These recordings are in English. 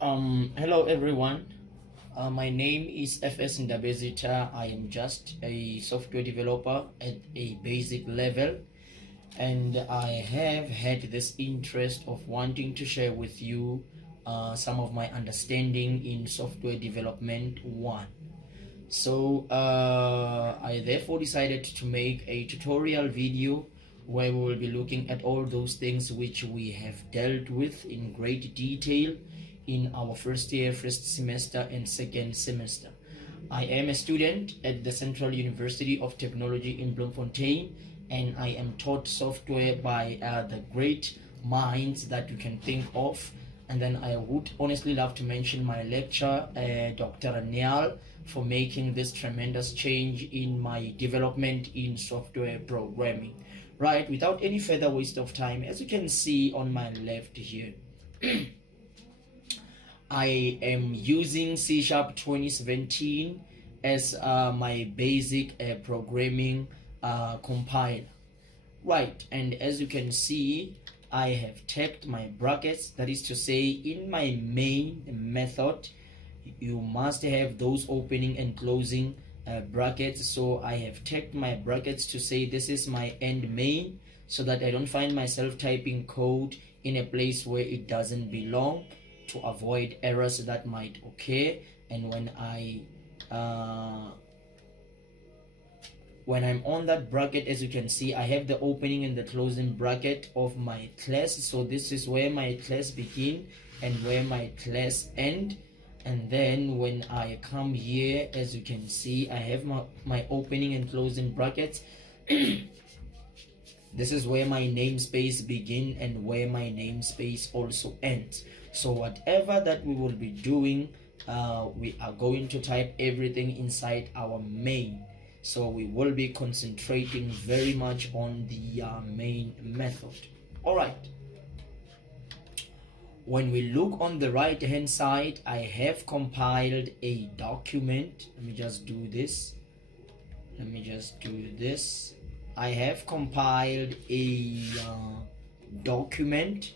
Hello everyone. My name is FS Ndabezita. I am just a software developer at a basic level, and I have had this interest of wanting to share with you some of my understanding in software development 1. So I therefore decided to make a tutorial video where we will be looking at all those things which we have dealt with in great detail in our first year, first semester, and second semester. I am a student at the Central University of Technology in Bloemfontein, and I am taught software by the great minds that you can think of. And then I would honestly love to mention my lecturer, Dr. Niall, for making this tremendous change in my development in software programming. Right, without any further waste of time, as you can see on my left here, I am using C# 2017 as my basic programming compiler. Right, and as you can see, I have tagged my brackets. That is to say, in my main method, you must have those opening and closing brackets. So I have tagged my brackets to say this is my end main, so that I don't find myself typing code in a place where it doesn't belong, to avoid errors that might occur. And when I'm on that bracket, as you can see, I have the opening and the closing bracket of my class. So this is where my class begin and where my class end. And then when I come here, as you can see, I have my opening and closing brackets. This is where my namespace begin and where my namespace also ends. So whatever that we will be doing, we are going to type everything inside our main. So we will be concentrating very much on the main method. All right. When we look on the right hand side, I have compiled a document. Let me just do this. I have compiled a document,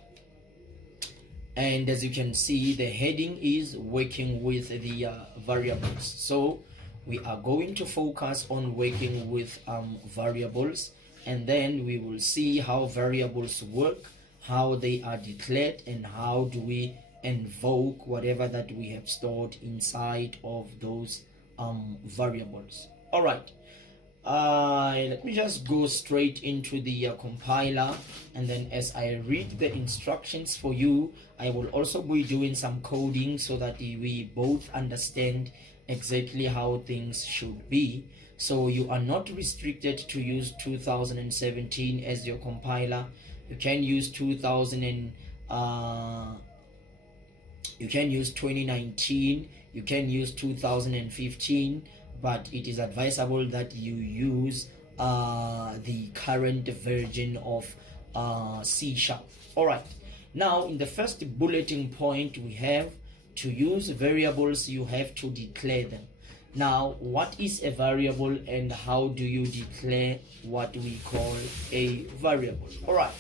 and as you can see, the heading is working with the variables. So we are going to focus on working with variables, and then we will see how variables work, how they are declared, and how do we invoke whatever that we have stored inside of those variables. All right. Let me just go straight into the compiler, and then as I read the instructions for you, I will also be doing some coding so that we both understand exactly how things should be. So you are not restricted to use 2017 as your compiler. You can use 2019, you can use 2019, you can use 2015, but it is advisable that you use the current version of C#. All right. Now, in the first bulleting point, we have to use variables. You have to declare them. Now, what is a variable and how do you declare what we call a variable? All right.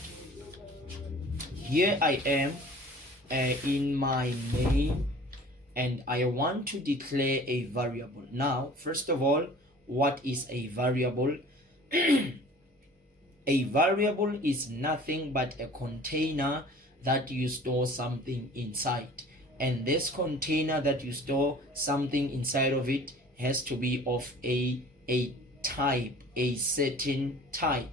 Here I am in my main, and I want to declare a variable. Now, first of all, what is a variable? A variable is nothing but a container that you store something inside. And this container that you store something inside of it has to be of a type, a certain type.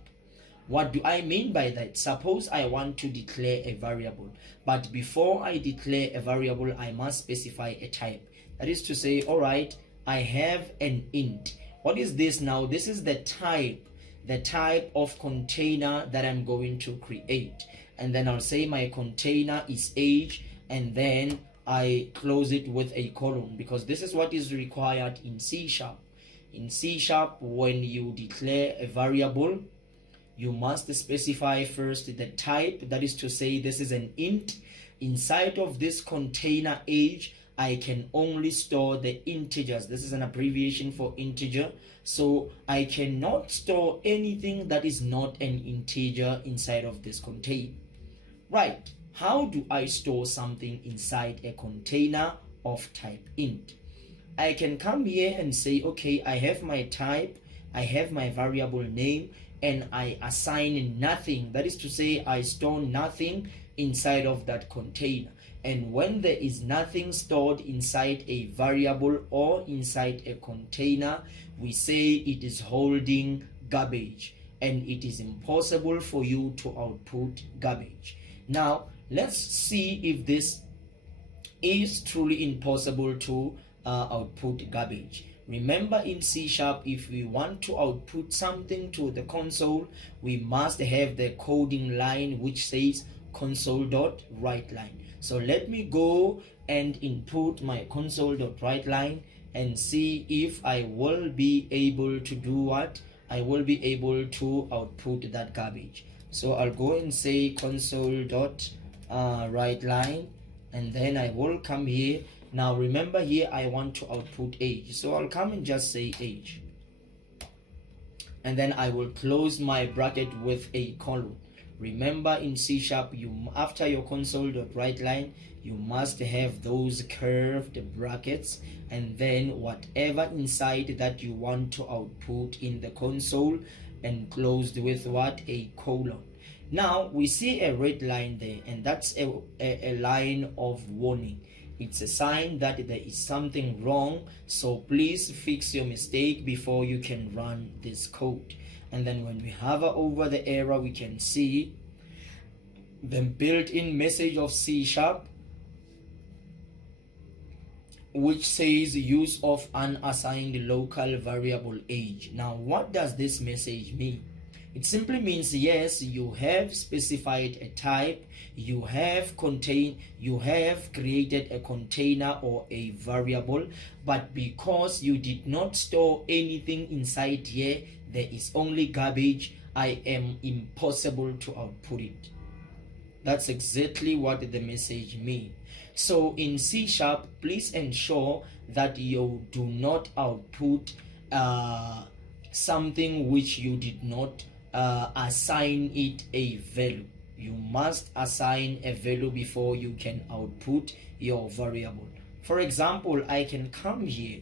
What do I mean by that? Suppose I want to declare a variable, but before I declare a variable, I must specify a type. That is to say, all right, I have an int. What is this now? This is the type of container that I'm going to create. And then I'll say my container is age, and then I close it with a colon, because this is what is required in C#. In C#, when you declare a variable, you must specify first the type. That is to say, this is an int. Inside of this container age, I can only store the integers. This is an abbreviation for integer. So I cannot store anything that is not an integer inside of this container. Right. How do I store something inside a container of type int? I can come here and say, okay, I have my type, I have my variable name, and I assign nothing. That is to say, I store nothing inside of that container. And when there is nothing stored inside a variable or inside a container, we say it is holding garbage, and it is impossible for you to output garbage. Now, let's see if this is truly impossible to output garbage. Remember, in C#, if we want to output something to the console, we must have the coding line which says console.writeLine. So let me go and input my console.writeLine and see if I will be able to do what? I will be able to output that garbage. So I'll go and say console.writeLine, and then I will come here. Now remember, here I want to output age, so I'll come and just say age, and then I will close my bracket with a colon. Remember, in C#, after your console.writeLine, you must have those curved brackets, and then whatever inside that you want to output in the console, and closed with what? A colon. Now we see a red line there, and that's a line of warning. It's a sign that there is something wrong, so please fix your mistake before you can run this code. And then when we hover over the error, we can see the built-in message of C#, which says use of unassigned local variable age. Now, what does this message mean? It simply means, yes, you have specified a type, you have created a container or a variable, but because you did not store anything inside here, there is only garbage. I am impossible to output it. That's exactly what the message means. So in C#, please ensure that you do not output something which you did not assign it a value. You must assign a value before you can output your variable. For example, I can come here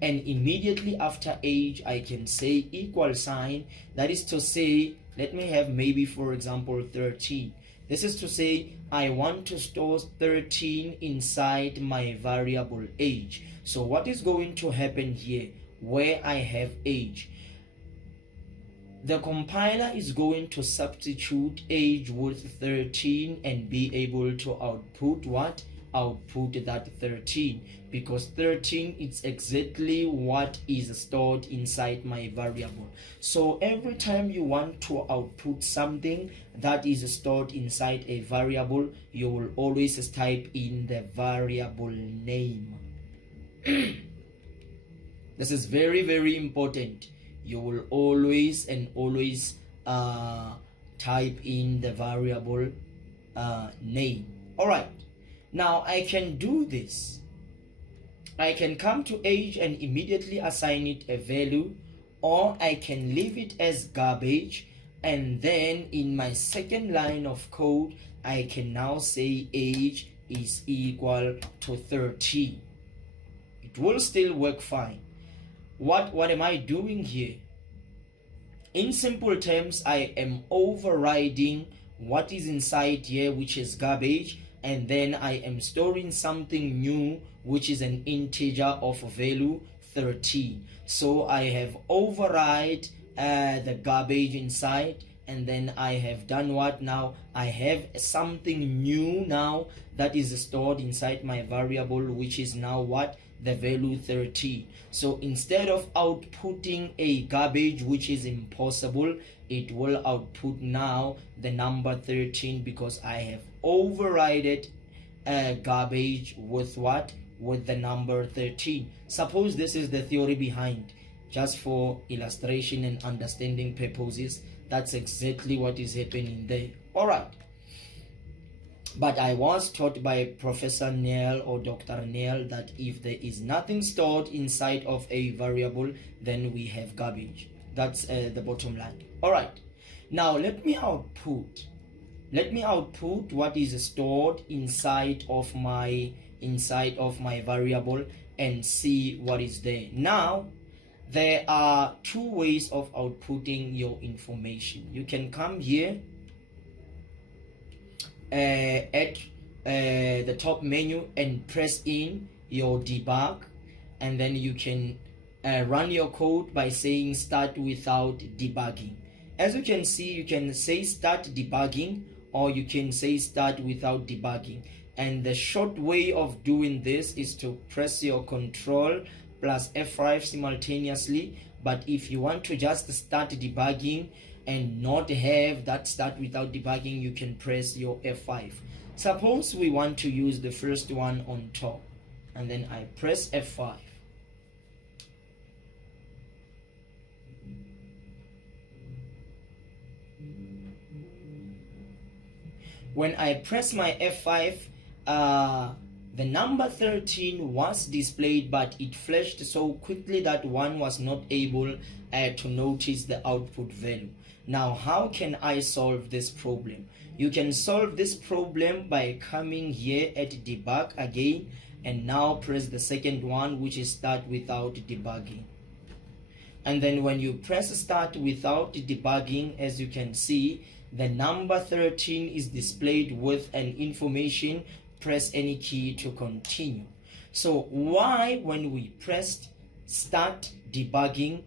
and immediately after age I can say equal sign. That is to say, let me have maybe, for example, 13. This is to say I want to store 13 inside my variable age. So what is going to happen here where I have age? The compiler is going to substitute age with 13 and be able to output what? Output that 13, because 13 is exactly what is stored inside my variable. So every time you want to output something that is stored inside a variable, you will always type in the variable name. This is very, very important. You will always type in the variable name. All right, now I can do this. I can come to age and immediately assign it a value, or I can leave it as garbage, and then in my second line of code I can now say age is equal to 13. It will still work fine. What am I doing here? In simple terms, I am overriding what is inside here, which is garbage, and then I am storing something new, which is an integer of value 13. So I have override the garbage inside, and then I have done what? Now I have something new now that is stored inside my variable, which is now what? The value 13. So instead of outputting a garbage, which is impossible, it will output now the number 13, because I have overridden garbage with what? With the number 13. Suppose this is the theory behind, just for illustration and understanding purposes. That's exactly what is happening there. All right. But I was taught by Professor Neil or Dr. Neil that if there is nothing stored inside of a variable, then we have garbage. That's the bottom line. All right. Now let me output let me output what is stored inside of my variable and see what is there. Now there are two ways of outputting your information. You can come here at the top menu and press in your debug, and then you can run your code by saying start without debugging. As you can see, you can say start debugging, or you can say start without debugging. And the short way of doing this is to press your Control plus F5 simultaneously. But if you want to just start debugging and not have that start without debugging, you can press your F5. Suppose we want to use the first one on top, and then I press F5. When I press my F5, the number 13 was displayed, but it flashed so quickly that one was not able to notice the output value. Now, how can I solve this problem? You can solve this problem by coming here at debug again, and now press the second one, which is start without debugging. And then when you press start without debugging, as you can see, the number 13 is displayed with an information. Press any key to continue. So why, when we pressed start debugging,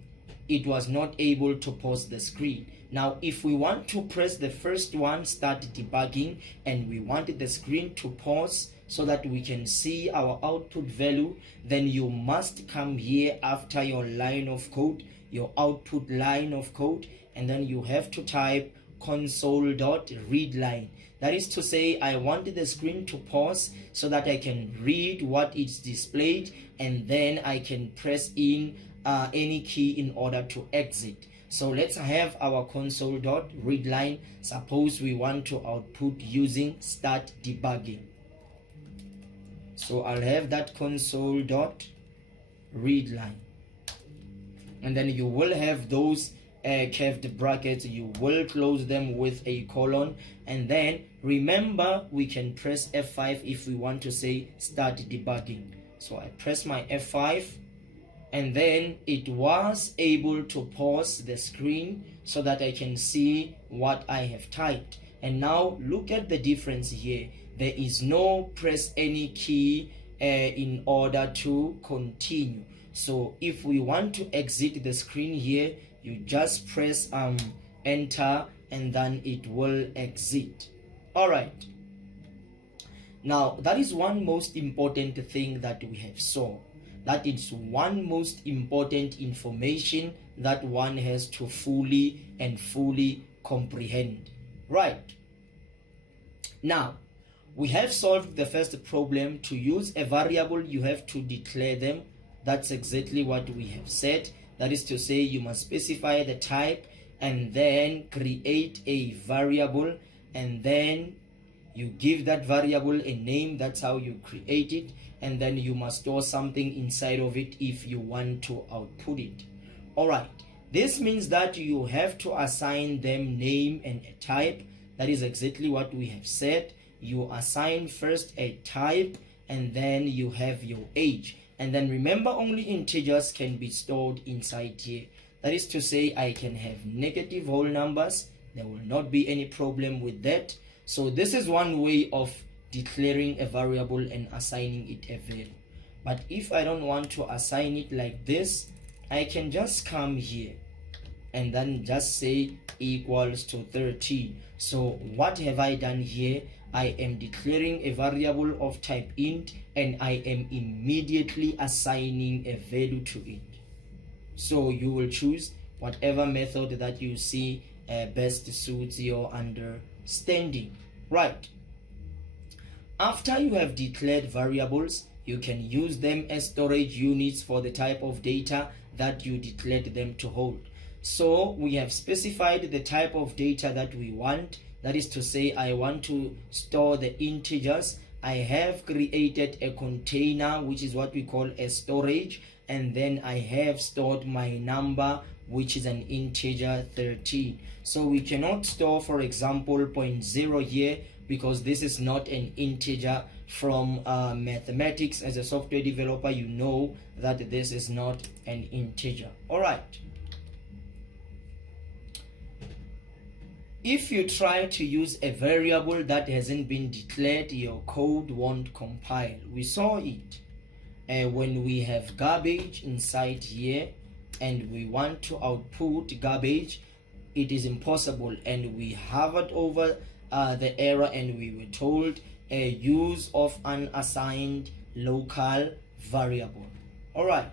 it was not able to pause the screen? Now, if we want to press the first one, start debugging, and we wanted the screen to pause so that we can see our output value, then you must come here after your line of code, your output line of code, and then you have to type console.readline. That is to say, I wanted the screen to pause so that I can read what is displayed, and then I can press in any key in order to exit. So let's have our console.readline. Suppose we want to output using start debugging. So I'll have that console.readline, and then you will have those curved brackets. You will close them with a colon, and then remember, we can press F5 if we want to say start debugging. So I press my F5, and then it was able to pause the screen so that I can see what I have typed. And now look at the difference here. There is no press any key in order to continue. So if we want to exit the screen here, you just press enter, and then it will exit. All right. Now that is one most important thing that we have saw. That is one most important information that one has to fully comprehend. Right. Now, we have solved the first problem. To use a variable, you have to declare them. That's exactly what we have said. That is to say, you must specify the type and then create a variable, and then you give that variable a name. That's how you create it. And then you must store something inside of it if you want to output it. All right. This means that you have to assign them name and a type. That is exactly what we have said. You assign first a type, and then you have your age. And then remember, only integers can be stored inside here. That is to say, I can have negative whole numbers. There will not be any problem with that. So this is one way of declaring a variable and assigning it a value. But if I don't want to assign it like this, I can just come here and then just say equals to 13. So what have I done here? I am declaring a variable of type int, and I am immediately assigning a value to it. So you will choose whatever method that you see best suits your understanding. Right. After you have declared variables, you can use them as storage units for the type of data that you declared them to hold. So we have specified the type of data that we want. That is to say, I want to store the integers. I have created a container, which is what we call a storage, and then I have stored my number which is an integer 13. So we cannot store, for example, 0.0 here, because this is not an integer. From mathematics, as a software developer, you know that this is not an integer. All right. If you try to use a variable that hasn't been declared, your code won't compile. We saw it when we have garbage inside here and we want to output garbage. It is impossible, and we hovered over the error and we were told a use of unassigned local variable. All right.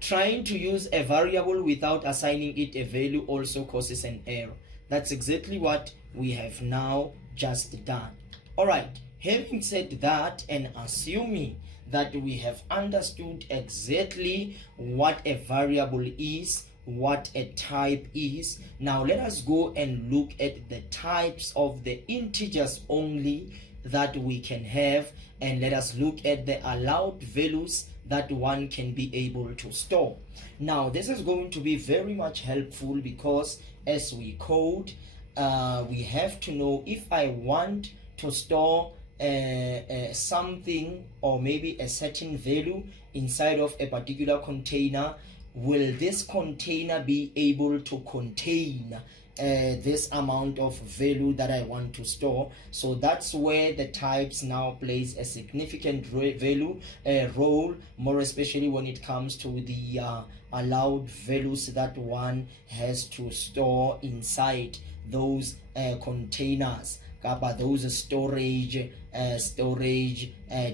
Trying to use a variable without assigning it a value also causes an error. That's exactly what we have now just done. All right. Having said that, and assuming that we have understood exactly what a variable is, what a type is, now let us go and look at the types of the integers only that we can have, and let us look at the allowed values that one can be able to store. Now this is going to be very much helpful, because as we code, we have to know if I want to store something, or maybe a certain value inside of a particular container, will this container be able to contain this amount of value that I want to store? So that's where the types now plays a significant role, more especially when it comes to the allowed values that one has to store inside those containers, those storage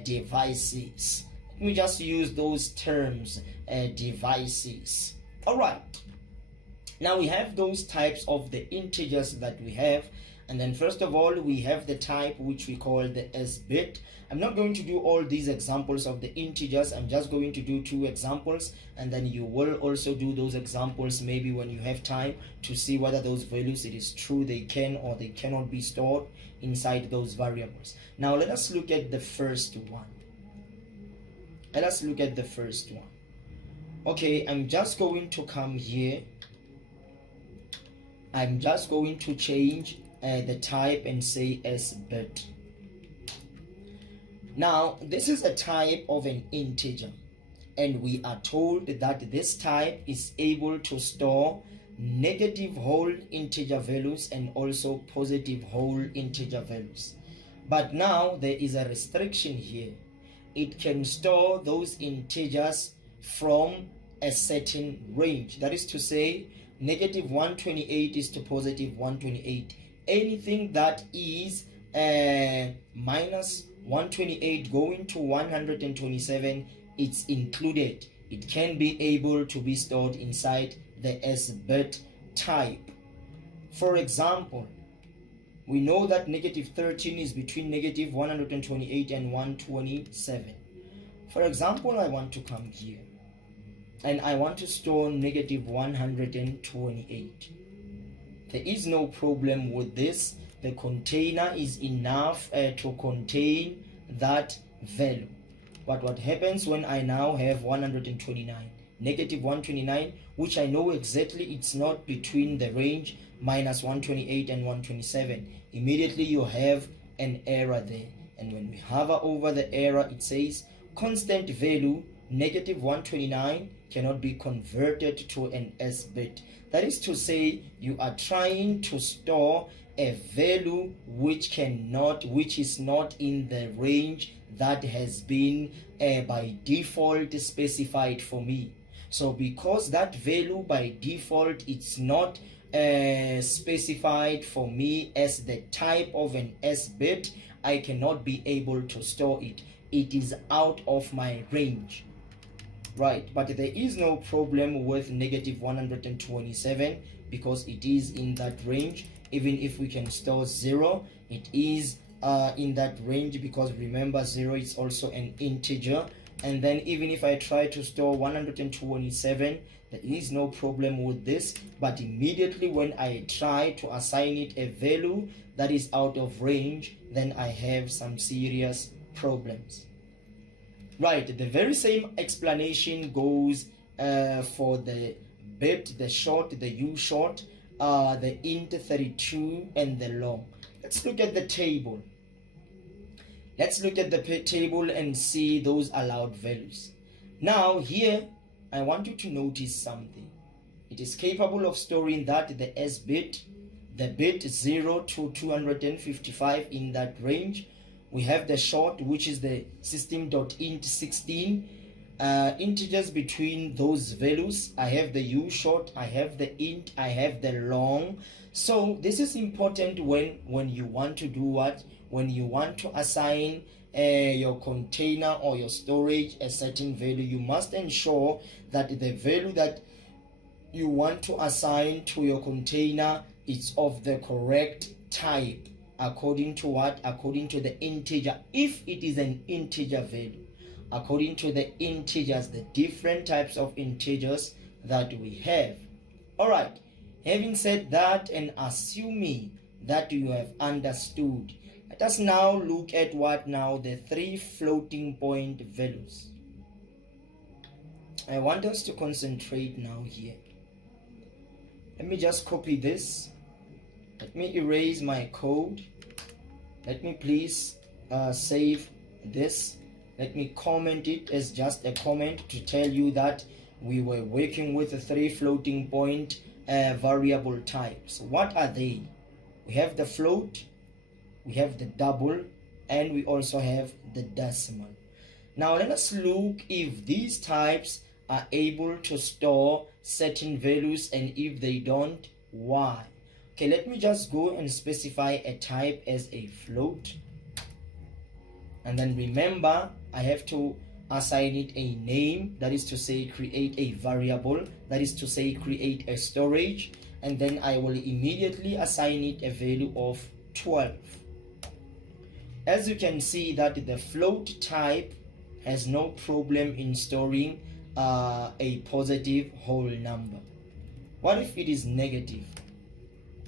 devices. We just use those terms, devices. All right. Now we have those types of the integers that we have, and then first of all we have the type which we call the S-bit. I'm not going to do all these examples of the integers. I'm just going to do 2 examples, and then you will also do those examples maybe when you have time, to see whether those values, it is true they can or they cannot be stored inside those variables. Now let us look at the first one. Okay, I'm just going to come here. I'm just going to change the type and say S-bit. Now this is a type of an integer, and we are told that this type is able to store negative whole integer values and also positive whole integer values. But now there is a restriction here. It can store those integers from a certain range. That is to say, negative 128 is to positive 128. Anything that is minus 128 going to 127, it's included. It can be able to be stored inside the S-bit type. For example, we know that negative 13 is between negative 128 and 127. For example, I want to come here and I want to store negative 128. There is no problem with this. The container is enough to contain that value. But what happens when I now have 129? Negative 129, which I know exactly it's not between the range minus 128 and 127. Immediately you have an error there. And when we hover over the error, it says constant value negative 129 cannot be converted to an S-bit. That is to say, you are trying to store a value which is not in the range that has been by default specified for me. So because that value by default it's not specified for me as the type of an S-bit, I cannot be able to store it. It is out of my range. Right, but there is no problem with negative 127 because it is in that range. Even if we can store 0, it is in that range, because remember 0 is also an integer. And then even if I try to store 127, there is no problem with this. But immediately when I try to assign it a value that is out of range, then I have some serious problems. Right, the very same explanation goes for the bit, the short, the U short, the int 32, and the long. Let's look at the table. Let's look at the table and see those allowed values. Now here, I want you to notice something. It is capable of storing that the S bit, the bit 0 to 255 in that range. We have the short, which is the system.int 16. Integers between those values. I have the U short, I have the int, I have the long. So this is important when you want to do what? When you want to assign your container or your storage a certain value, you must ensure that the value that you want to assign to your container is of the correct type. According to what? According to the integer, if it is an integer value. According to the integers, the different types of integers that we have. Alright, having said that and assuming that you have understood, let us now look at what now? The three floating point values. I want us to concentrate now here. Let me just copy this. Let me erase my code. Let me please save this. Let me comment it as just a comment to tell you that we were working with the three floating point variable types. What are they? We have the float, we have the double, and we also have the decimal. Now let us look if these types are able to store certain values, and if they don't, why. Okay, let me just go and specify a type as a float, and then remember I have to assign it a name, that is to say create a variable, that is to say create a storage, and then I will immediately assign it a value of 12. As you can see that the float type has no problem in storing a positive whole number. What if it is negative?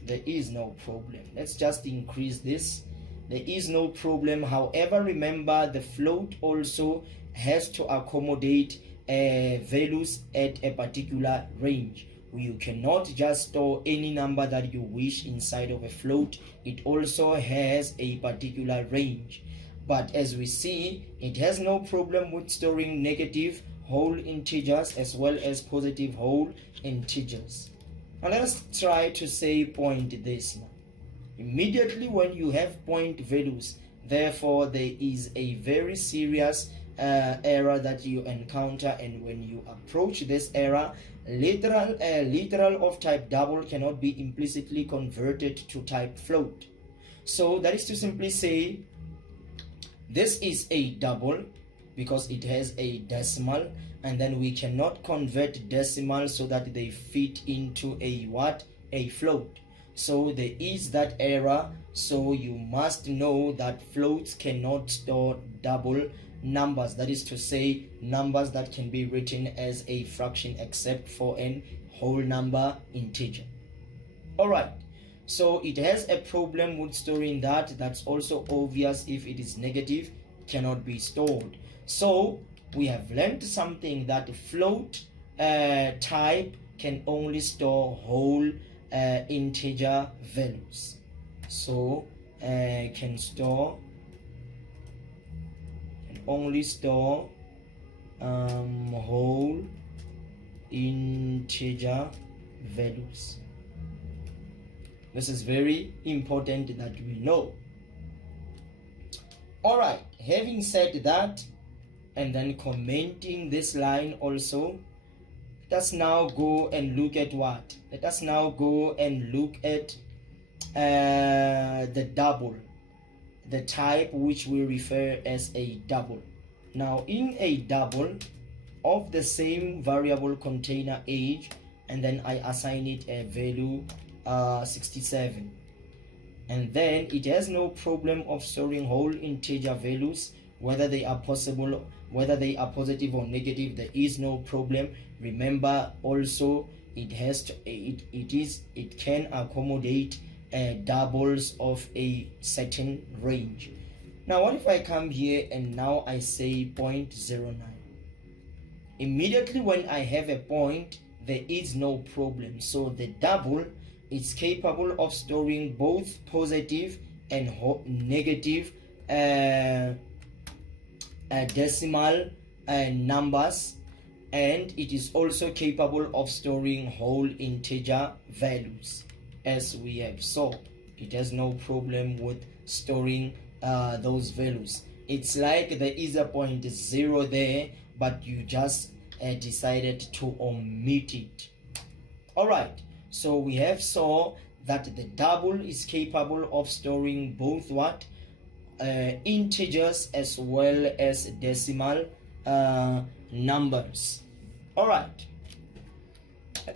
There is no problem. Let's just increase this. There is no problem. However, remember the float also has to accommodate values at a particular range. You cannot just store any number that you wish inside of a float. It also has a particular range. But as we see, it has no problem with storing negative whole integers as well as positive whole integers. Now let us try to say point this now. Immediately when you have point values, therefore there is a very serious error that you encounter, and when you approach this error, literal of type double cannot be implicitly converted to type float. So that is to simply say this is a double because it has a decimal, and then we cannot convert decimal so that they fit into a what? A float. So there is that error. So you must know that floats cannot store double numbers, that is to say numbers that can be written as a fraction except for an whole number integer. Alright, so it has a problem with storing that. That's also obvious. If it is negative, cannot be stored. So we have learned something, that float type can only store whole integer values. So can only store whole integer values. This is very important that we know. Alright, having said that, and then commenting this line also, let us now go and look at what? Let us now go and look at the double, the type which we refer as a double. Now in a double of the same variable container age, and then I assign it a value 67, and then it has no problem of storing whole integer values, whether they are possible, whether they are positive or negative. There is no problem. Remember also it has to it can accommodate doubles of a certain range. Now what if I come here and now I say 0.09? Immediately when I have a point, there is no problem. So the double is capable of storing both positive and negative decimal numbers, and it is also capable of storing whole integer values. As we have saw, it has no problem with storing those values. It's like there is a point 0 there, but you just decided to omit it. All right, so we have saw that the double is capable of storing both what integers as well as decimal numbers. All right,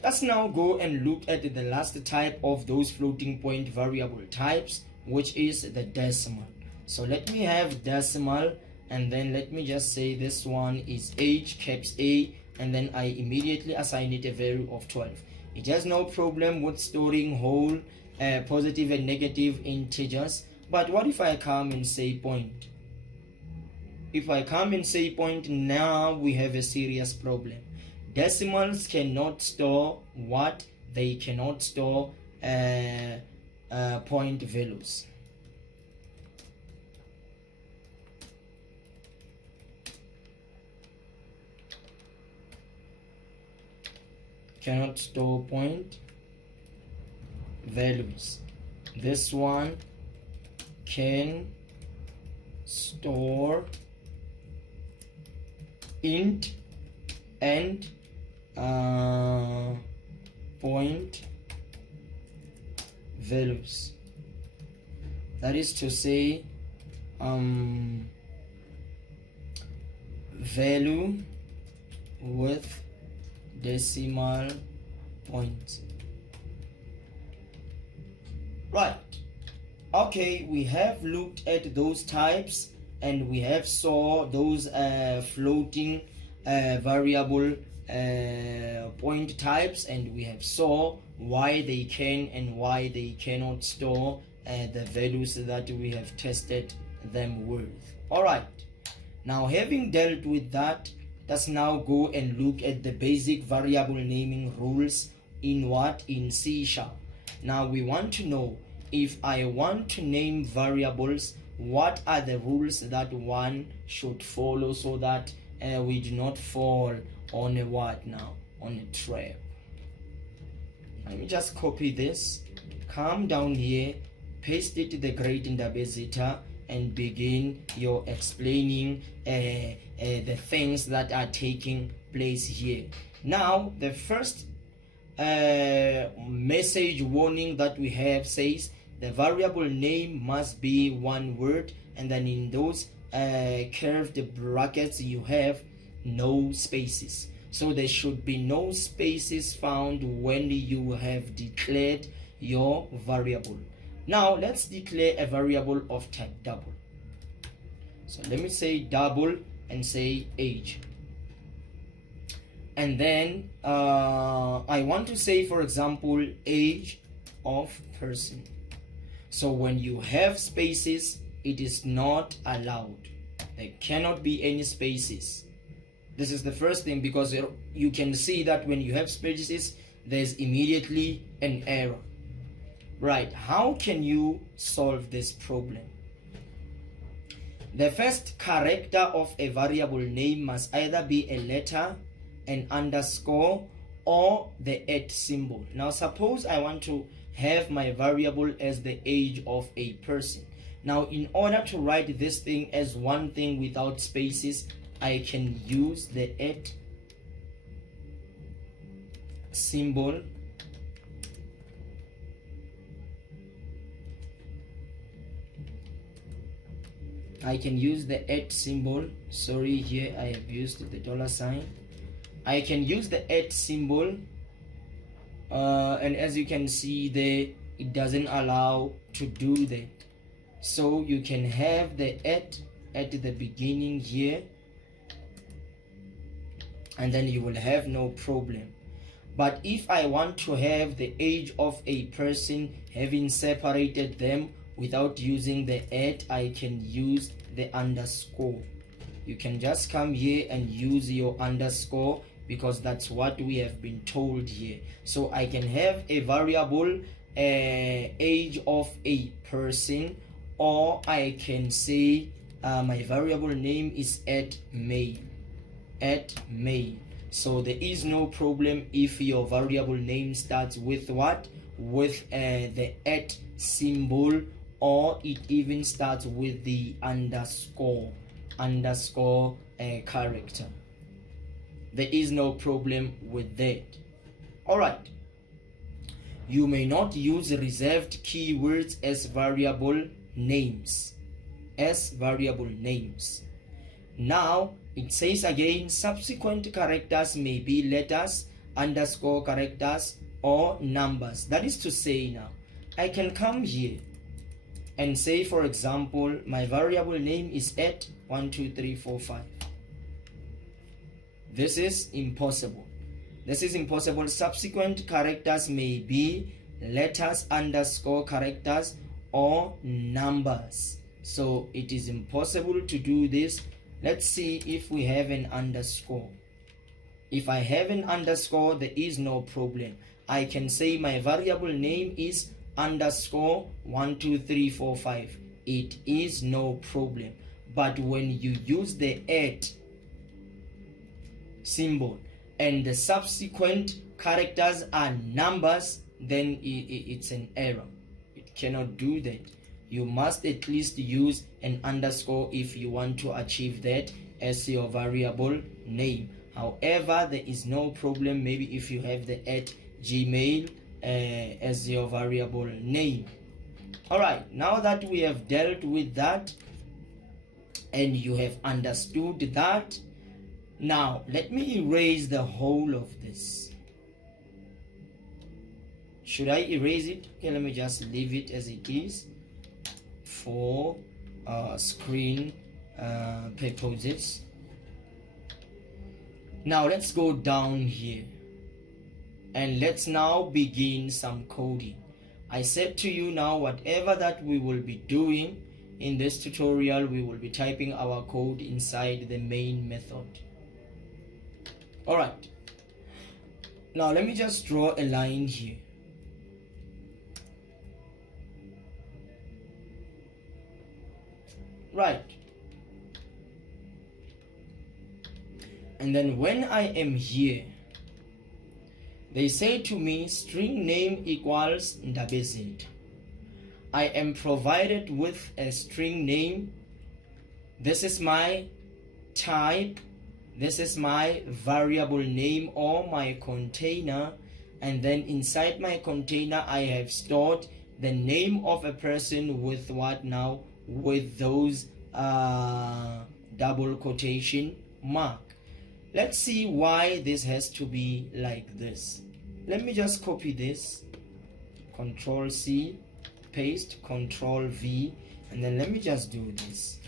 let's now go and look at the last type of those floating point variable types, which is the decimal. So let me have decimal, and then let me just say this one is age caps A, and then I immediately assign it a value of 12. It has no problem with storing whole positive and negative integers. But what if I come and say point? If I come and say point, now we have a serious problem. Decimals cannot store what? They cannot store point values. Cannot store point values. This one can store int and point values. That is to say, value with decimal points. Right. Okay, we have looked at those types, and we have saw those floating variable point types, and we have saw why they can and why they cannot store the values that we have tested them with. All right, now having dealt with that, let's now go and look at the basic variable naming rules in what? In C#. Now we want to know, if I want to name variables, what are the rules that one should follow so that we do not fall on a what now? On a trap. Let me just copy this, come down here, paste it to the great interpositor, and begin your explaining the things that are taking place here. Now the first message warning that we have says the variable name must be one word, and then in those curved brackets you have no spaces. So there should be no spaces found when you have declared your variable. Now let's declare a variable of type double. So let me say double and say age. And then I want to say, for example, age of person. So when you have spaces, it is not allowed. There cannot be any spaces. This is the first thing, because you can see that when you have spaces, there's immediately an error. Right, how can you solve this problem? The first character of a variable name must either be a letter, an underscore, or the @ symbol. Now suppose I want to have my variable as the age of a person. Now in order to write this thing as one thing without spaces, I can use the @ symbol sorry, here I have used the $. I can use the @ symbol, and as you can see there, it doesn't allow to do that. So you can have the at the beginning here, and then you will have no problem. But if I want to have the age of a person, having separated them without using the @ I can use the underscore. you can just come here and use your underscore, because that's what we have been told here. So I can have a variable age of a person, or I can say my variable name is @male. So there is no problem if your variable name starts with what? With the symbol, or it even starts with the underscore character. There is no problem with that. All right. You may not use reserved keywords as variable names. Now it says again, subsequent characters may be letters, underscore characters, or numbers. That is to say, now I can come here and say, for example, my variable name is @12345. This is impossible. Subsequent characters may be letters, underscore characters, or numbers. So it is impossible to do this. Let's see if we have an underscore. If I have an underscore, there is no problem. I can say my variable name is underscore 12345. It is no problem. But when you use the @ symbol and the subsequent characters are numbers, then it's an error. It cannot do that. You must at least use an underscore if you want to achieve that as your variable name. However, there is no problem maybe if you have the @gmail as your variable name. All right, now that we have dealt with that and you have understood that, now let me erase the whole of this. Should I erase it? Okay, let me just leave it as it is for screen purposes. Now let's go down here and let's now begin some coding. I said to you, now whatever that we will be doing in this tutorial, we will be typing our code inside the main method. All right, now let me just draw a line here. Right, and then when I am here, they say to me string name equals Ndabezit. I am provided with a string name. This is my type. This is my variable name or my container, and then inside my container I have stored the name of a person with what now? With those double quotation mark. Let's see why this has to be like this. Let me just copy this, Control C, paste, Control V, and then let me just do this.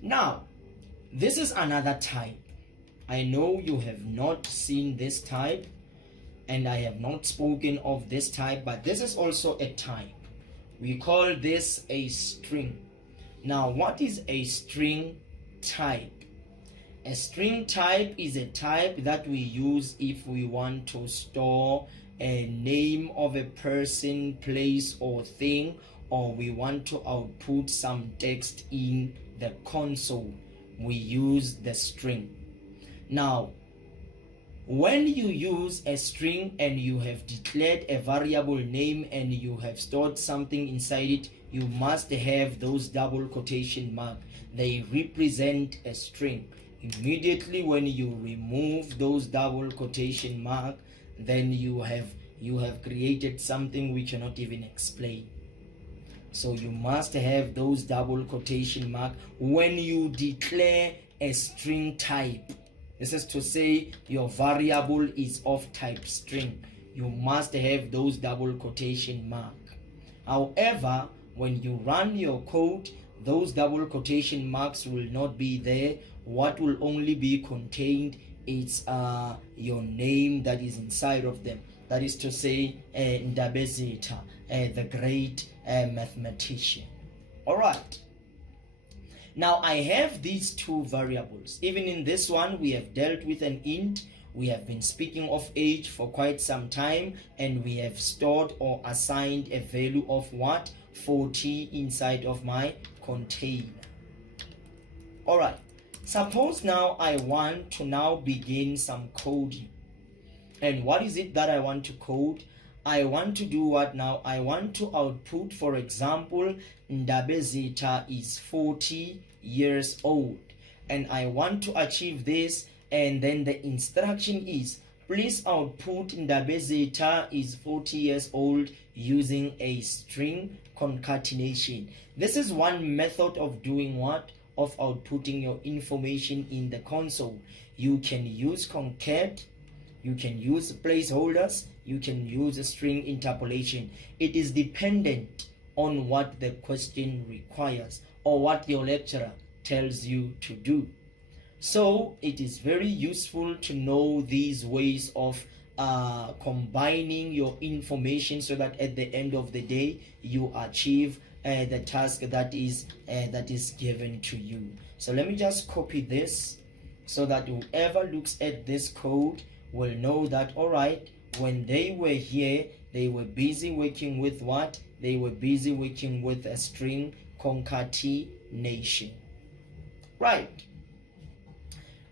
Now this is another type. I know you have not seen this type and I have not spoken of this type, but this is also a type. We call this a string. Now what is a string type? A string type is a type that we use if we want to store a name of a person, place, or thing, or we want to output some text in the console. We use the string. Now when you use a string and you have declared a variable name and you have stored something inside it, you must have those double quotation marks. They represent a string. Immediately when you remove those double quotation marks, then you have created something we cannot even explain. So you must have those double quotation marks when you declare a string type. This is to say your variable is of type string. You must have those double quotation marks. However, when you run your code, those double quotation marks will not be there. What will only be contained is your name that is inside of them. That is to say, Ndabezitha, the great mathematician. All right. Now I have these two variables. Even in this one, we have dealt with an int. We have been speaking of age for quite some time, and we have stored or assigned a value of what? 40 inside of my container. All right. Suppose now I want to now begin some coding. And what is it that I want to code? I want to do what now? I want to output, for example, Ndabezita is 40 years old. And I want to achieve this, and then the instruction is, please output Ndabezita is 40 years old using a string concatenation. This is one method of doing what? Of outputting your information in the console. You can use concat, you can use placeholders, you can use a string interpolation. It is dependent on what the question requires or what your lecturer tells you to do. So it is very useful to know these ways of combining your information so that at the end of the day you achieve the task that is given to you. So let me just copy this so that whoever looks at this code will know that, all right, when they were here, they were busy working with what? They were busy working with a string concatenation. Right.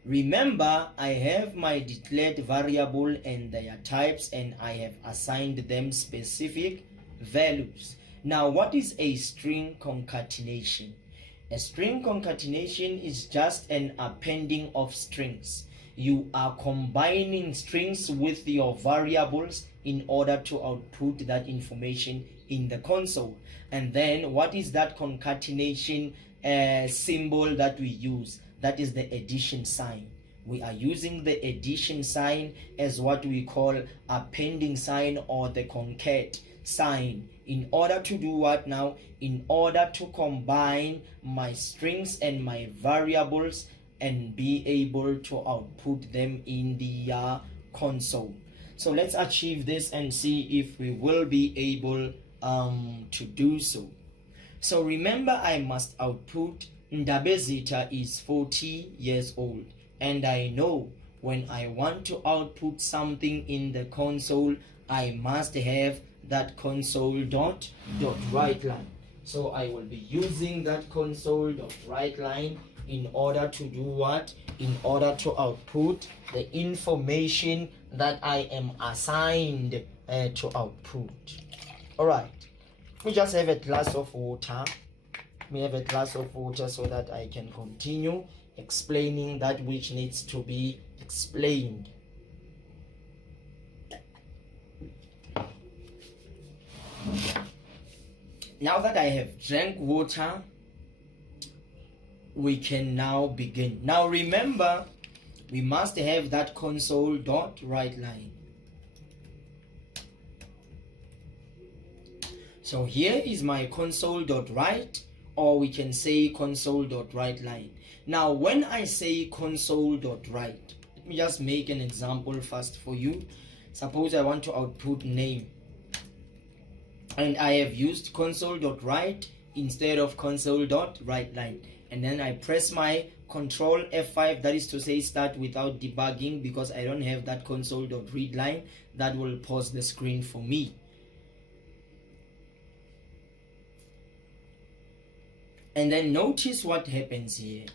Remember, I have my declared variable and their types, and I have assigned them specific values. Now, what is a string concatenation? A string concatenation is just an appending of strings. You are combining strings with your variables in order to output that information in the console. And then what is that concatenation symbol that we use? That is the addition sign. We are using the addition sign as what we call appending sign or the concat sign. In order to do what now? In order to combine my strings and my variables and be able to output them in the console. So let's achieve this and see if we will be able to do so. So remember, I must output Ndabezita is 40 years old, and I know when I want to output something in the console, I must have that console dot writeline. So I will be using that console dot writeline in order to do what? In order to output the information that I am assigned to output. All right, we just have a glass of water. We have a glass of water so that I can continue explaining that which needs to be explained. Now that I have drank water, we can now begin. Now remember, we must have that console dot writeline. So here is my console dot write, or we can say console dot writeline. Now when I say console dot write, let me just make an example first for you. Suppose I want to output name, and I have used console dot write instead of console dot writeline, and then I press my Control F5, that is to say start without debugging, because I don't have that console dot read line. That will pause the screen for me. And then notice what happens here.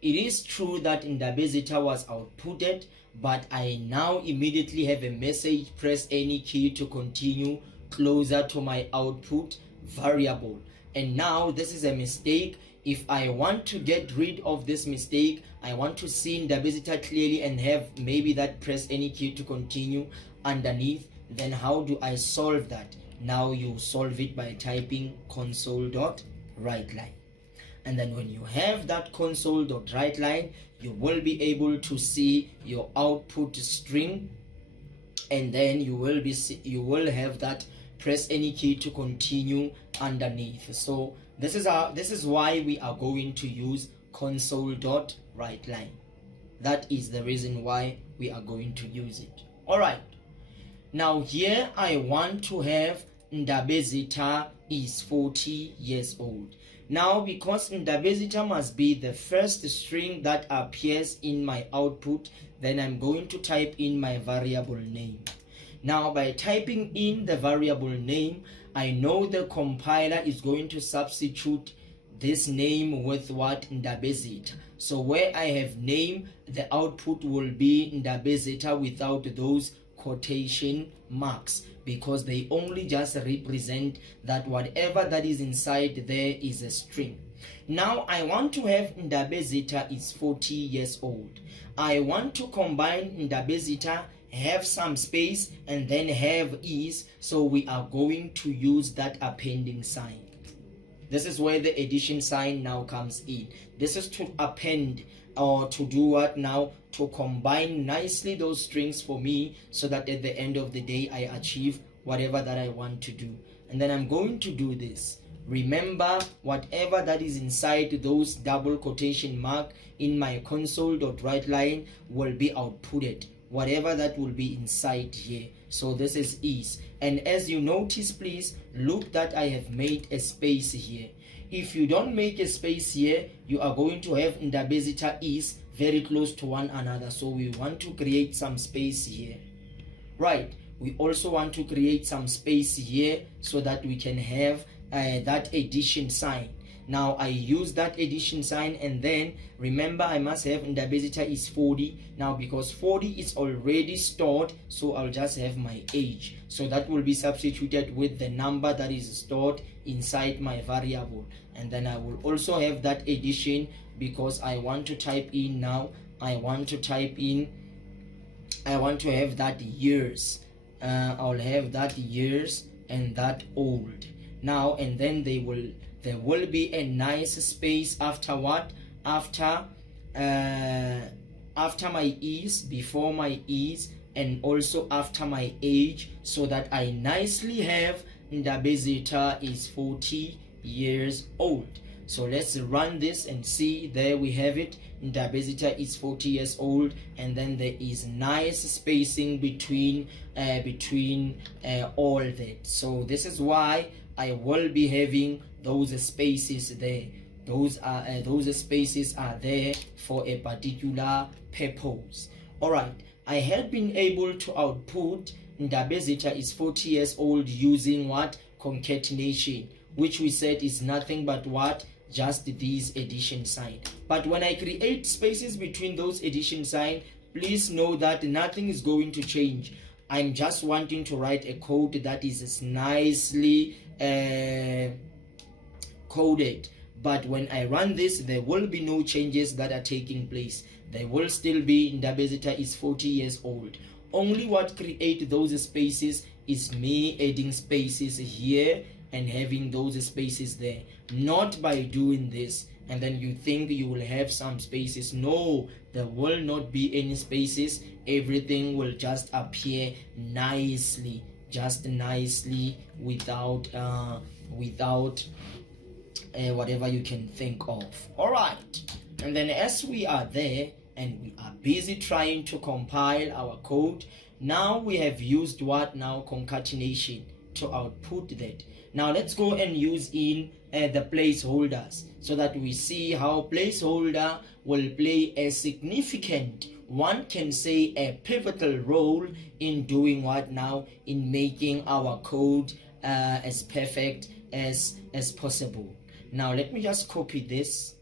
It is true that Ndabezita was outputted, but I now immediately have a message, press any key to continue closer to my output variable. And now this is a mistake. If I want to get rid of this mistake, I want to see Ndabezita clearly and have maybe that press any key to continue underneath, then how do I solve that? Now you solve it by typing console.writeline. And then when you have that console.writeline, you will be able to see your output string, and then you will have that press any key to continue underneath. So this is why we are going to use console.writeline. That is the reason why we are going to use it. All right. Now here I want to have Ndabezitha is 40 years old. Now, because Ndabezitha must be the first string that appears in my output, then I'm going to type in my variable name. Now, by typing in the variable name, I know the compiler is going to substitute this name with what? Ndabezitha. So where I have name, the output will be Ndabezitha without those quotation marks, because they only just represent that whatever that is inside there is a string. Now I want to have Ndabezitha is 40 years old. I want to combine Ndabezitha, have some space, and then have is, so we are going to use that appending sign. This is where the addition sign now comes in. This is to append, or to do what now? To combine nicely those strings for me, so that at the end of the day I achieve whatever that I want to do. And then I'm going to do this. Remember, whatever that is inside those double quotation mark in my console.writeLine will be outputted, whatever that will be inside here. So this is. And as you notice, please look that I have made a space here. If you don't make a space here, you are going to have Ndabezitha is very close to one another. So we want to create some space here. Right. We also want to create some space here so that we can have that addition sign. Now I use that addition sign, and then remember I must have Ndabezitha is 40. Now because 40 is already stored, so I'll just have my age. So that will be substituted with the number that is stored inside my variable. And then I will also have that addition, because I want to type in now, I want to have that years. I'll have that years and that old. Now, and then there will be a nice space after what? After my is, before my is, and also after my age, so that I nicely have Ndabezitha is 40 years old. So let's run this and see. There we have it. Ndabezitha is 40 years old, and then there is nice spacing between all that. So this is why I will be having those spaces there. Those spaces are there for a particular purpose. All right, I have been able to output Ndabezitha is 40 years old using what? Concatenation, which we said is nothing but what? Just these addition sign. But when I create spaces between those addition sign, please know that nothing is going to change. I'm just wanting to write a code that is nicely coded. But when I run this, there will be no changes that are taking place. There will still be Ndabezitha is 40 years old. Only what create those spaces is me adding spaces here and having those spaces there. Not by doing this and then you think you will have some spaces. No, there will not be any spaces. Everything will just appear nicely, just nicely, without whatever you can think of. All right, and then as we are there and we are busy trying to compile our code, now we have used what? Now concatenation to output that. Now let's go and use in the placeholders, so that we see how placeholder will play a significant, one can say a pivotal role in doing what now? In making our code as perfect as possible. Now let me just copy this,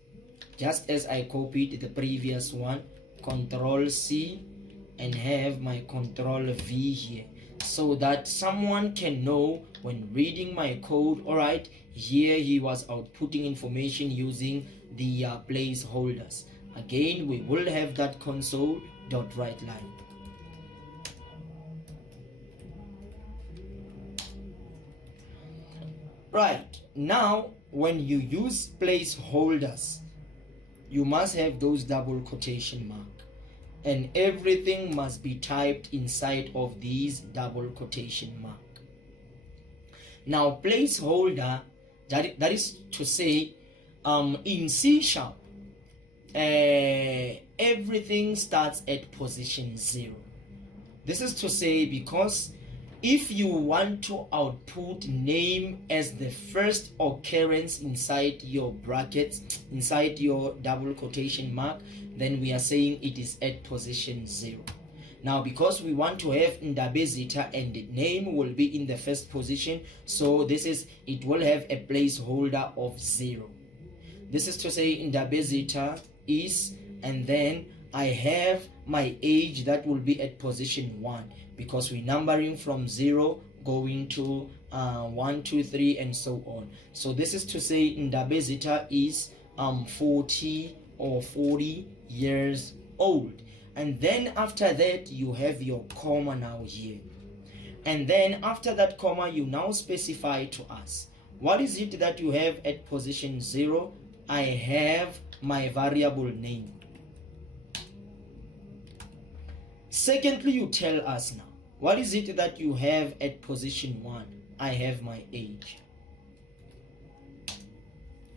just as I copied the previous one. Control C and have my Control V here, so that someone can know when reading my code. All right, here he was outputting information using the placeholders. Again, we will have that console.writeLine. Right, now when you use placeholders, you must have those double quotation mark, and everything must be typed inside of these double quotation mark. Now placeholder, that is to say, in C#, everything starts at position 0. This is to say, because if you want to output name as the first occurrence inside your brackets, inside your double quotation mark, then we are saying it is at position 0. Now, because we want to have ndabezitha and the name will be in the first position, so it will have a placeholder of 0. This is to say ndabezitha is, and then I have my age that will be at position 1, because we're numbering from 0 going to 1, 2, 3 and so on. So this is to say ndabezitha is 40 or 40 years old. And then after that you have your comma now here. And then after that comma you now specify to us, what is it that you have at position 0? I have my variable name. Secondly, you tell us now, what is it that you have at position 1? I have my age.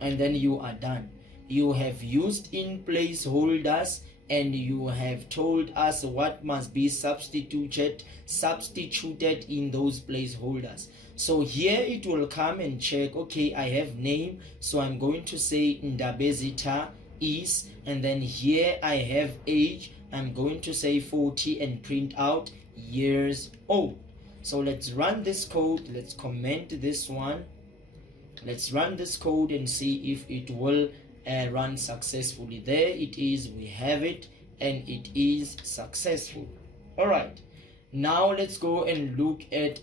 And then you are done. You have used in placeholders and you have told us what must be substituted in those placeholders. So here it will come and check, okay, I have name, so I'm going to say ndabezitha is, and then here I have age, I'm going to say 40 and print out years old. So let's run this code, let's comment this one, let's run this code and see if it will run successfully. There it is, we have it, and it is successful. All right, now let's go and look at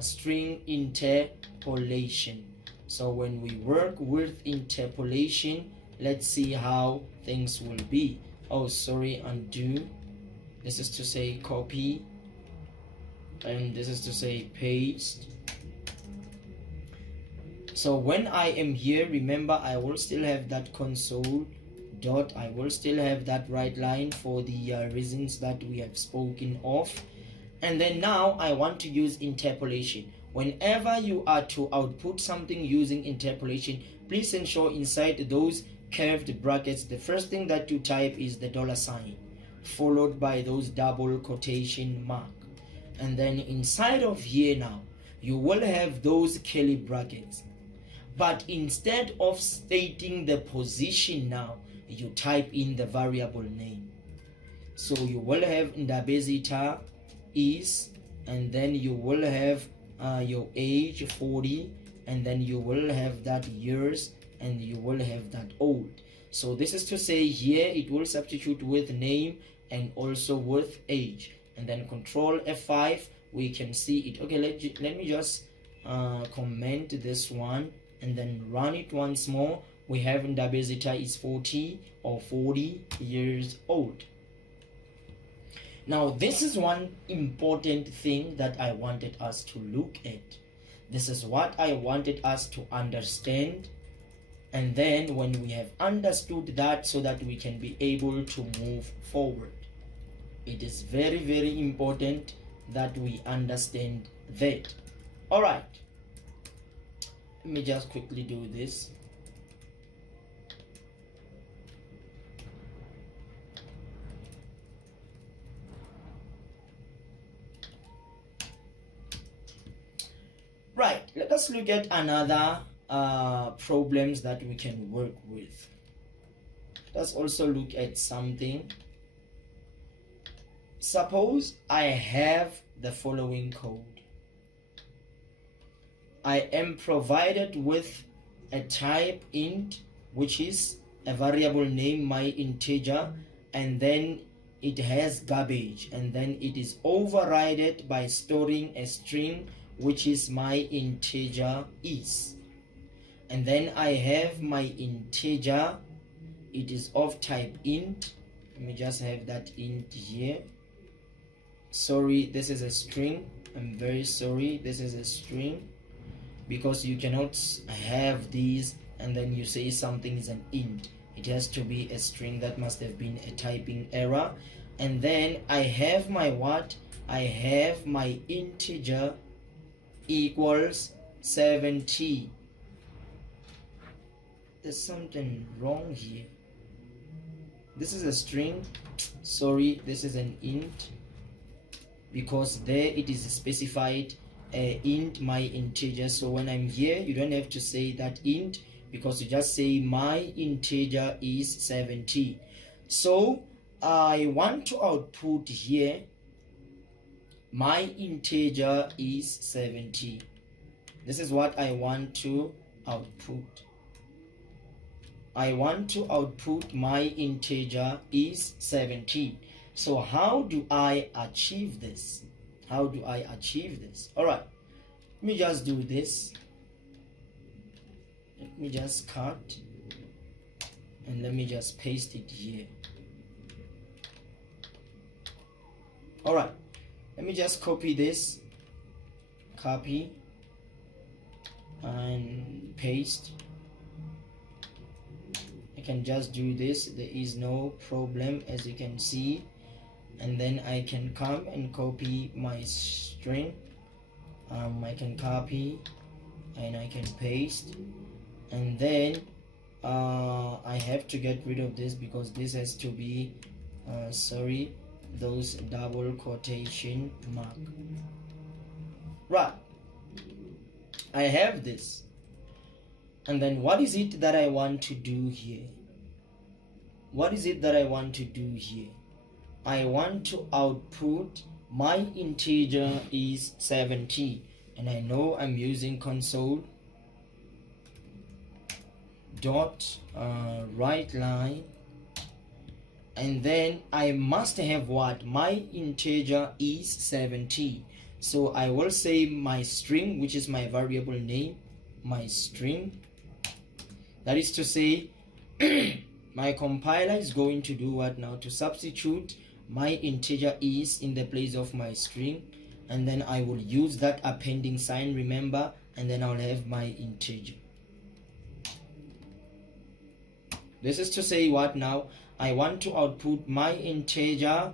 string interpolation. So when we work with interpolation, let's see how things will be. Oh, sorry, undo. This is to say copy, and this is to say paste. So when I am here, remember I will still have that console dot, I will still have that right line for the reasons that we have spoken of. And then now I want to use interpolation. Whenever you are to output something using interpolation, please ensure inside those curved brackets, the first thing that you type is the $, followed by those double quotation mark. And then inside of here now, you will have those curly brackets. But instead of stating the position now, you type in the variable name. So you will have ndabezitha is, and then you will have your age 40, and then you will have that years, and you will have that old. So this is to say here it will substitute with name and also with age, and then control F5, we can see it. Okay, let me just comment this one and then run it once more. We have ndabezitha is 40 or 40 years old. Now this is one important thing that I wanted us to look at. This is what I wanted us to understand, and then when we have understood that, so that we can be able to move forward. It is very, very important that we understand that. All right, let me just quickly do this. Right, let us look at another problems that we can work with. Let's also look at something. Suppose I have the following code. I am provided with a type int, which is a variable name, my integer, and then it has garbage, and then it is overridden by storing a string, which is my integer is. And then I have my integer, it is of type int. Let me just have that int here. Sorry, this is a string. I'm very sorry, this is a string, because you cannot have these and then you say something is an int. It has to be a string. That must have been a typing error. And then I have my what? I have my integer equals 70. There's something wrong here. This is a string. Sorry, this is an int. because there it is specified int my integer. So when I'm here, you don't have to say that int, because you just say my integer is 70. So I want to output here my integer is 70. This is what I want to output. I want to output my integer is 70. So how do I achieve this? How do I achieve this? All right, let me just do this. Let me just cut and let me just paste it here. All right, let me just copy this, copy and paste. I can just do this, there is no problem, as you can see. And then I can come and copy my string. I can copy and I can paste, and then I have to get rid of this because this has to be sorry, those double quotation mark. Right, I have this. And then what is it that I want to do here? What is it that I want to do here? I want to output my integer is 70, and I know I'm using console dot right line, and then I must have what? My integer is 70. So I will say my string, which is my variable name, my string. That is to say, my compiler is going to do what now? To substitute my integer is in the place of my string, and then I will use that appending sign, remember, and then I'll have my integer. This is to say what now? I want to output my integer.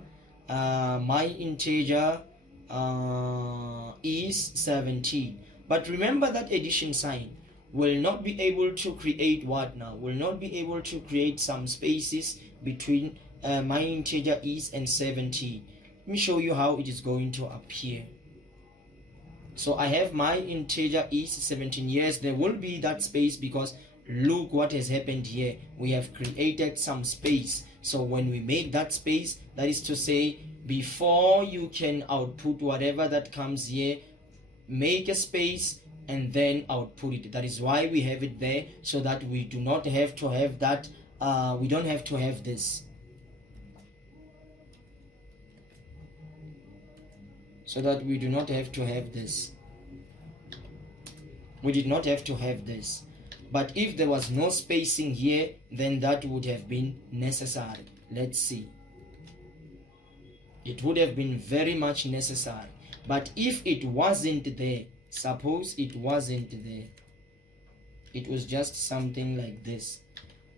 Is 70. But remember that addition sign will not be able to create what now? Will not be able to create some spaces between my integer is and 70. Let me show you how it is going to appear. So I have my integer is 17. Yes, there will be that space because look what has happened here. We have created some space. So when we make that space, that is to say, before you can output whatever that comes here, make a space and then output it. That is why we have it there, so that we do not have to have that. We don't have to have this. So that we do not have to have this. We did not have to have this. But if there was no spacing here, then that would have been necessary. Let's see. It would have been very much necessary. But if it wasn't there, suppose it wasn't there, it was just something like this.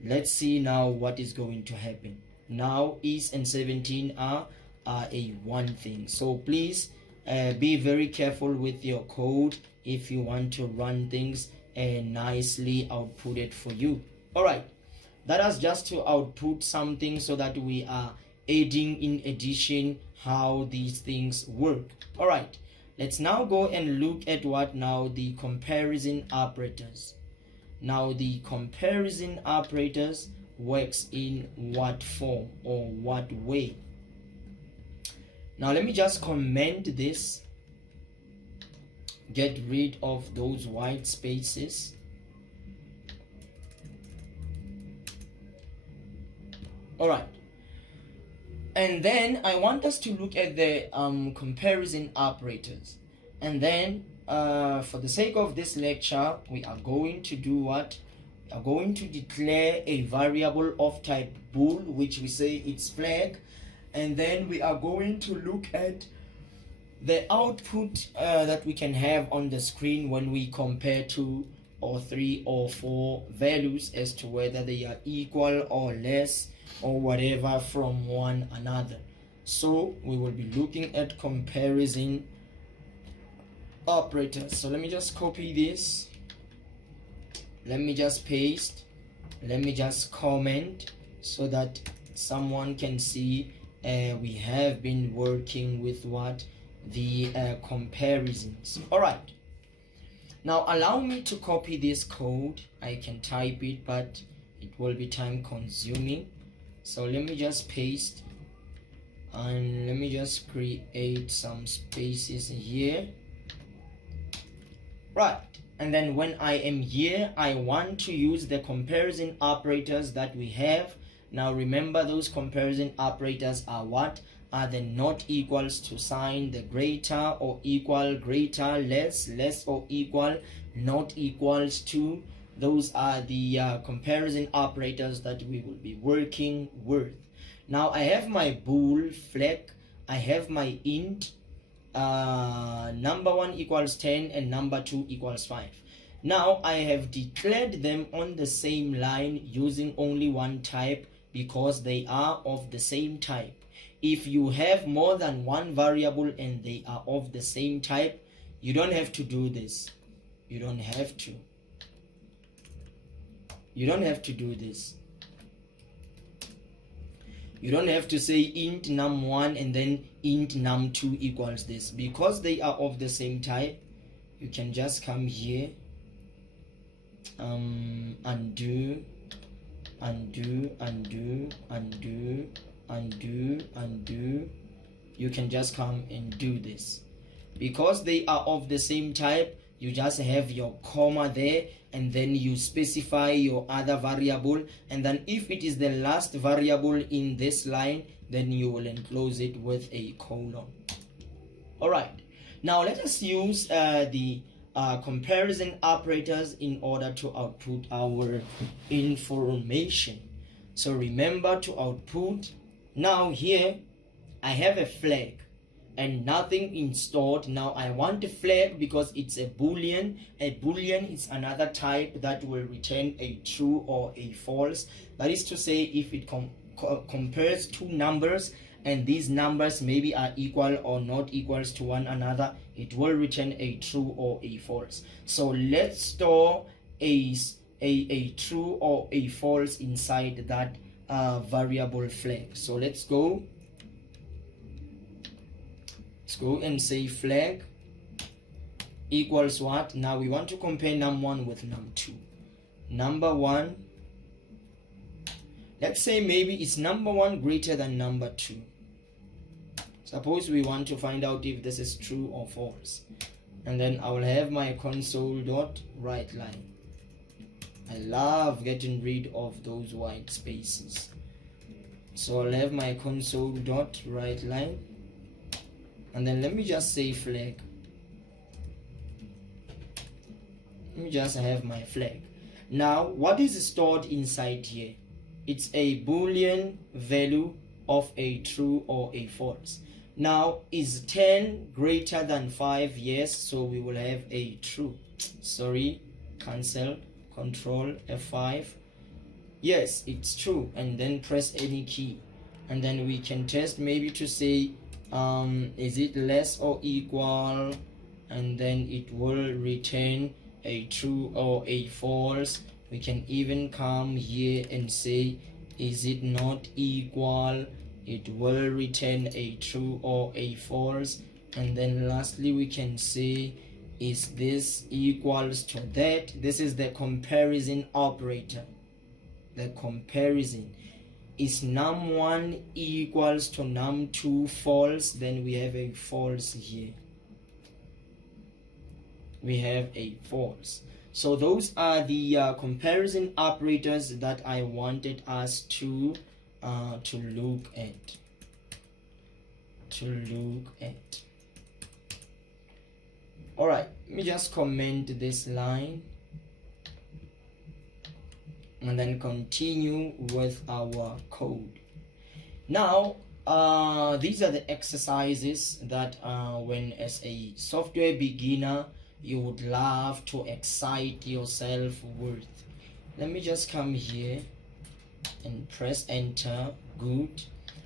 Let's see now what is going to happen. Now is and 17 are a one thing. So please be very careful with your code if you want to run things and nicely output it for you. All right, that is just to output something so that we are aiding in addition how these things work. All right, let's now go and look at what now the comparison operators. Now the comparison operators works in what form or what way? Now let me just comment this. Get rid of those white spaces. All right, and then I want us to look at the comparison operators, and then for the sake of this lecture, we are going to do what? We are going to declare a variable of type bool, which we say it's flag, and then we are going to look at the output that we can have on the screen when we compare 2 or 3 or 4 values as to whether they are equal or less or whatever from one another. So we will be looking at comparison operators. So let me just copy this, let me just paste, let me just comment so that someone can see we have been working with what? the comparisons. All right, now allow me to copy this code. I can type it, but it will be time consuming, so let me just paste, and let me just create some spaces here. Right, and then when I am here, I want to use the comparison operators that we have. Now remember, those comparison operators are what? Are the not equals to sign, the greater or equal, greater, less, less or equal, not equals to. Those are the comparison operators that we will be working with. Now I have my bool flag, I have my int, number 1 equals 10 and number 2 equals 5. Now I have declared them on the same line using only one type because they are of the same type. If you have more than one variable and they are of the same type, you don't have to do this. You don't have to. You don't have to do this. You don't have to say int num1 and then int num2 equals this. Because they are of the same type, you can just come here, undo, undo, undo, undo, undo, undo. You can just come and do this. Because they are of the same type, you just have your comma there, and then you specify your other variable, and then if it is the last variable in this line, then you will enclose it with a colon. All right, now let us use the comparison operators in order to output our information. So remember to output. Now here I have a flag and nothing installed. Now I want a flag because it's a boolean. A boolean is another type that will return a true or a false. That is to say, if it compares two numbers and these numbers maybe are equal or not equals to one another, it will return a true or a false. So let's store a true or a false inside that variable flag. So let's go and say flag equals what? Now we want to compare num1 with num2. Number 1, let's say maybe it's number 1 greater than number 2. Suppose we want to find out if this is true or false, and then I will have my console.writeLine. I love getting rid of those white spaces, so I'll have my console.writeLine, and then let me just say flag. Let me just have my flag. Now what is stored inside here? It's a boolean value of a true or a false. Now is 10 greater than 5? Yes, so we will have a true. Sorry, cancel, control F5. Yes, it's true, and then press any key, and then we can test maybe to say is it less or equal, and then it will return a true or a false. We can even come here and say is it not equal, it will return a true or a false, and then lastly we can say is this equals to that. This is the comparison operator. The comparison is num1 equals to num2 false, then we have a false here. We have a false. So those are the comparison operators that I wanted us to look at. All right, let me just comment this line and then continue with our code. Now these are the exercises that when as a software beginner you would love to excite yourself with. Let me just come here and press enter. Good.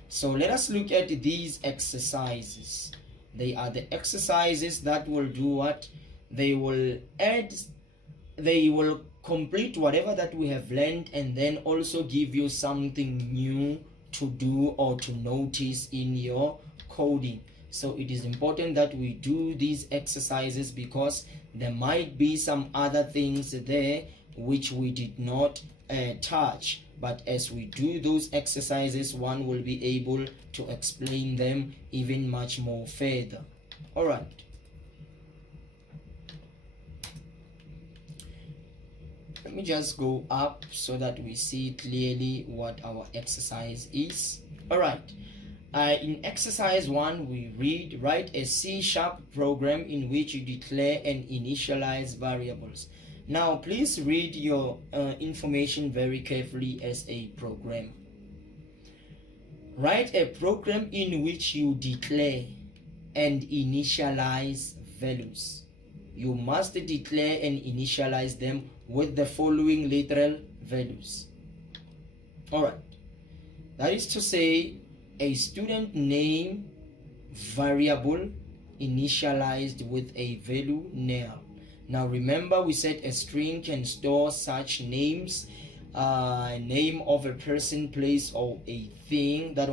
So let us look at these exercises. They are the exercises that will do what? They will complete whatever that we have learned, and then also give you something new to do or to notice in your coding. So it is important that we do these exercises because there might be some other things there which we did not touch, but as we do those exercises, one will be able to explain them even much more further. All right. Let me just go up so that we see clearly what our exercise is. All right. In exercise 1, we read, write a C# program in which you declare and initialize variables. Now, please read your information very carefully as a program. Write a program in which you declare and initialize values. You must declare and initialize them with the following literal values. Alright, that is to say, a student name variable initialized with a value null. Now remember, we said a string can store such names, name of a person, place, or a thing. That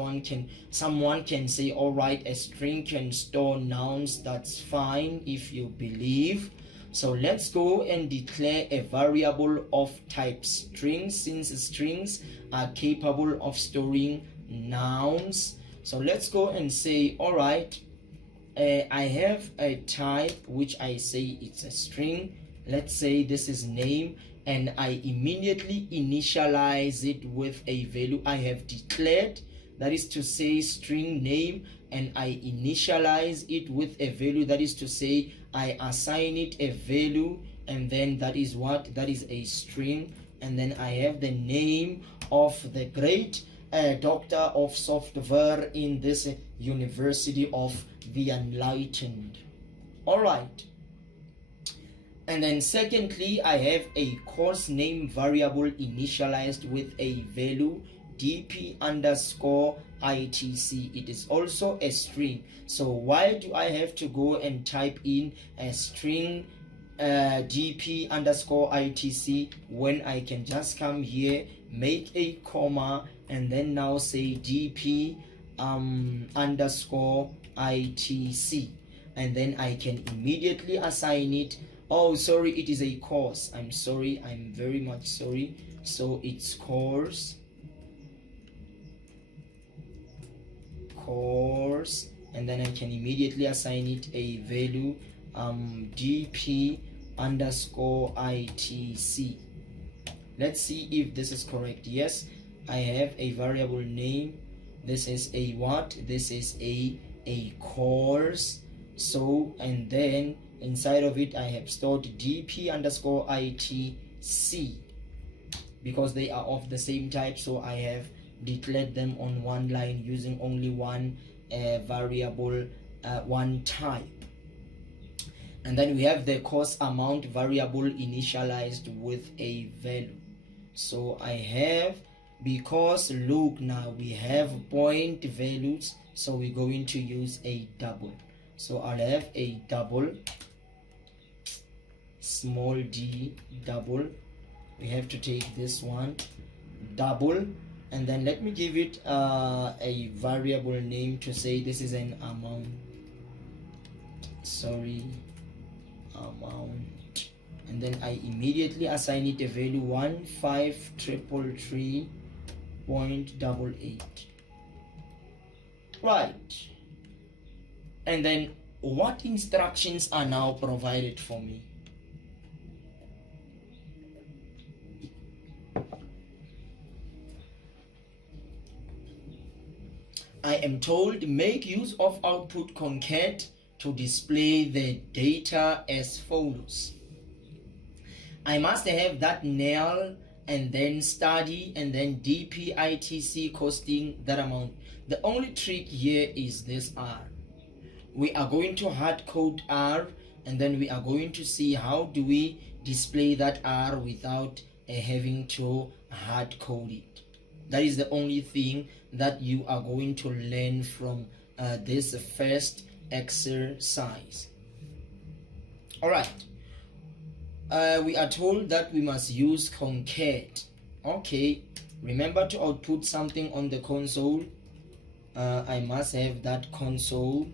someone can say, all right, a string can store nouns. That's fine if you believe. So let's go and declare a variable of type string, since strings are capable of storing nouns. So let's go and say, all right, I have a type which I say it's a string. Let's say this is name, and I immediately initialize it with a value I have declared, that is to say string name, and I initialize it with a value, that is to say I assign it a value, and then that is what? That is a string, and then I have the name of the great doctor of software in this University of the Enlightened. All right. And then secondly, I have a course name variable initialized with a value dp underscore itc. It is also a string. So why do I have to go and type in a string dp underscore itc when I can just come here, make a comma, and then now say dp underscore itc, and then I can immediately assign it. Oh, sorry, it is a course. I'm sorry, I'm very much sorry. So it's course, and then I can immediately assign it a value dp underscore itc. Let's see if this is correct. Yes, I have a variable name. This is a what? This is a course. So, and then inside of it I have stored dp underscore itc because they are of the same type. So I have declared them on one line using only one variable, one type. And then we have the course amount variable initialized with a value. So I have, because look, now we have point values, so we're going to use a double. So I'll have a double, small d double. We have to take this one, double, and then let me give it a variable name to say this is an amount. Sorry, amount, and then I immediately assign it a value 15333.88. Right, and then what instructions are now provided for me? I am told make use of output concat to display the data as follows. I must have that null and then study and then dpitc costing that amount. The only trick here is this R. We are going to hard code R, and then we are going to see how do we display that R without having to hard code it. That is the only thing that you are going to learn from this first exercise. All right. We are told that we must use concat. Okay, remember to output something on the console. I must have that console.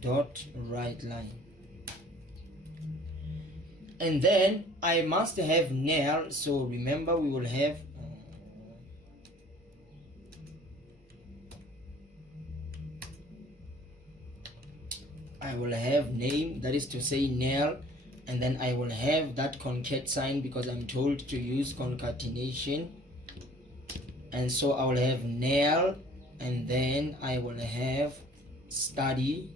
dot right line. And then I must have nil, so remember we will have I will have name, that is to say nil, and then I will have that concat sign because I'm told to use concatenation, and so I will have nil, and then I will have study,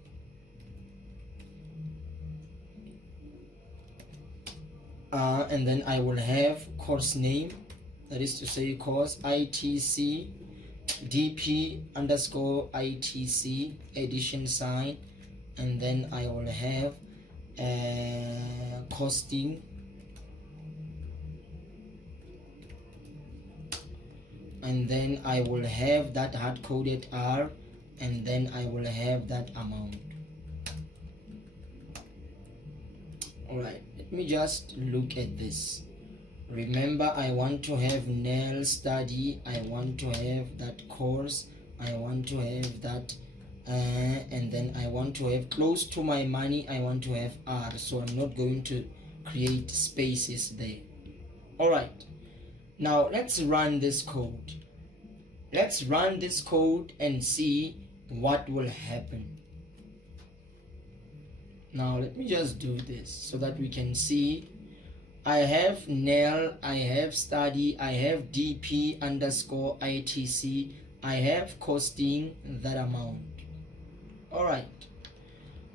and then I will have course name, that is to say course ITC DP underscore ITC addition sign, and then I will have costing, and then I will have that hard-coded R, and then I will have that amount. Alright, let me just look at this. Remember, I want to have nil study, I want to have that course, I want to have that and then I want to have close to my money, I want to have R, so I'm not going to create spaces there. Alright, now let's run this code. Let's run this code and see what will happen. Now let me just do this so that we can see. I have nil, I have study, I have DP underscore ITC, I have costing that amount. Alright,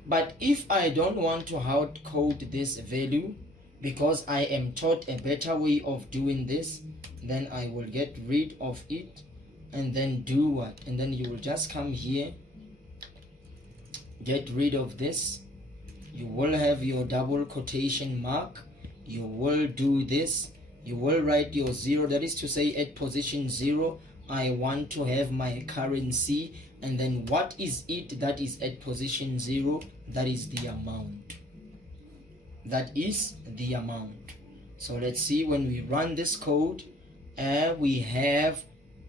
but if I don't want to hard code this value because I am taught a better way of doing this, then I will get rid of it and then do what? And then you will just come here, get rid of this, you will have your double quotation mark, you will do this, you will write your 0, that is to say at position 0 I want to have my currency, and then what is it that is at position 0? That is the amount. That is the amount. So let's see, when we run this code, we have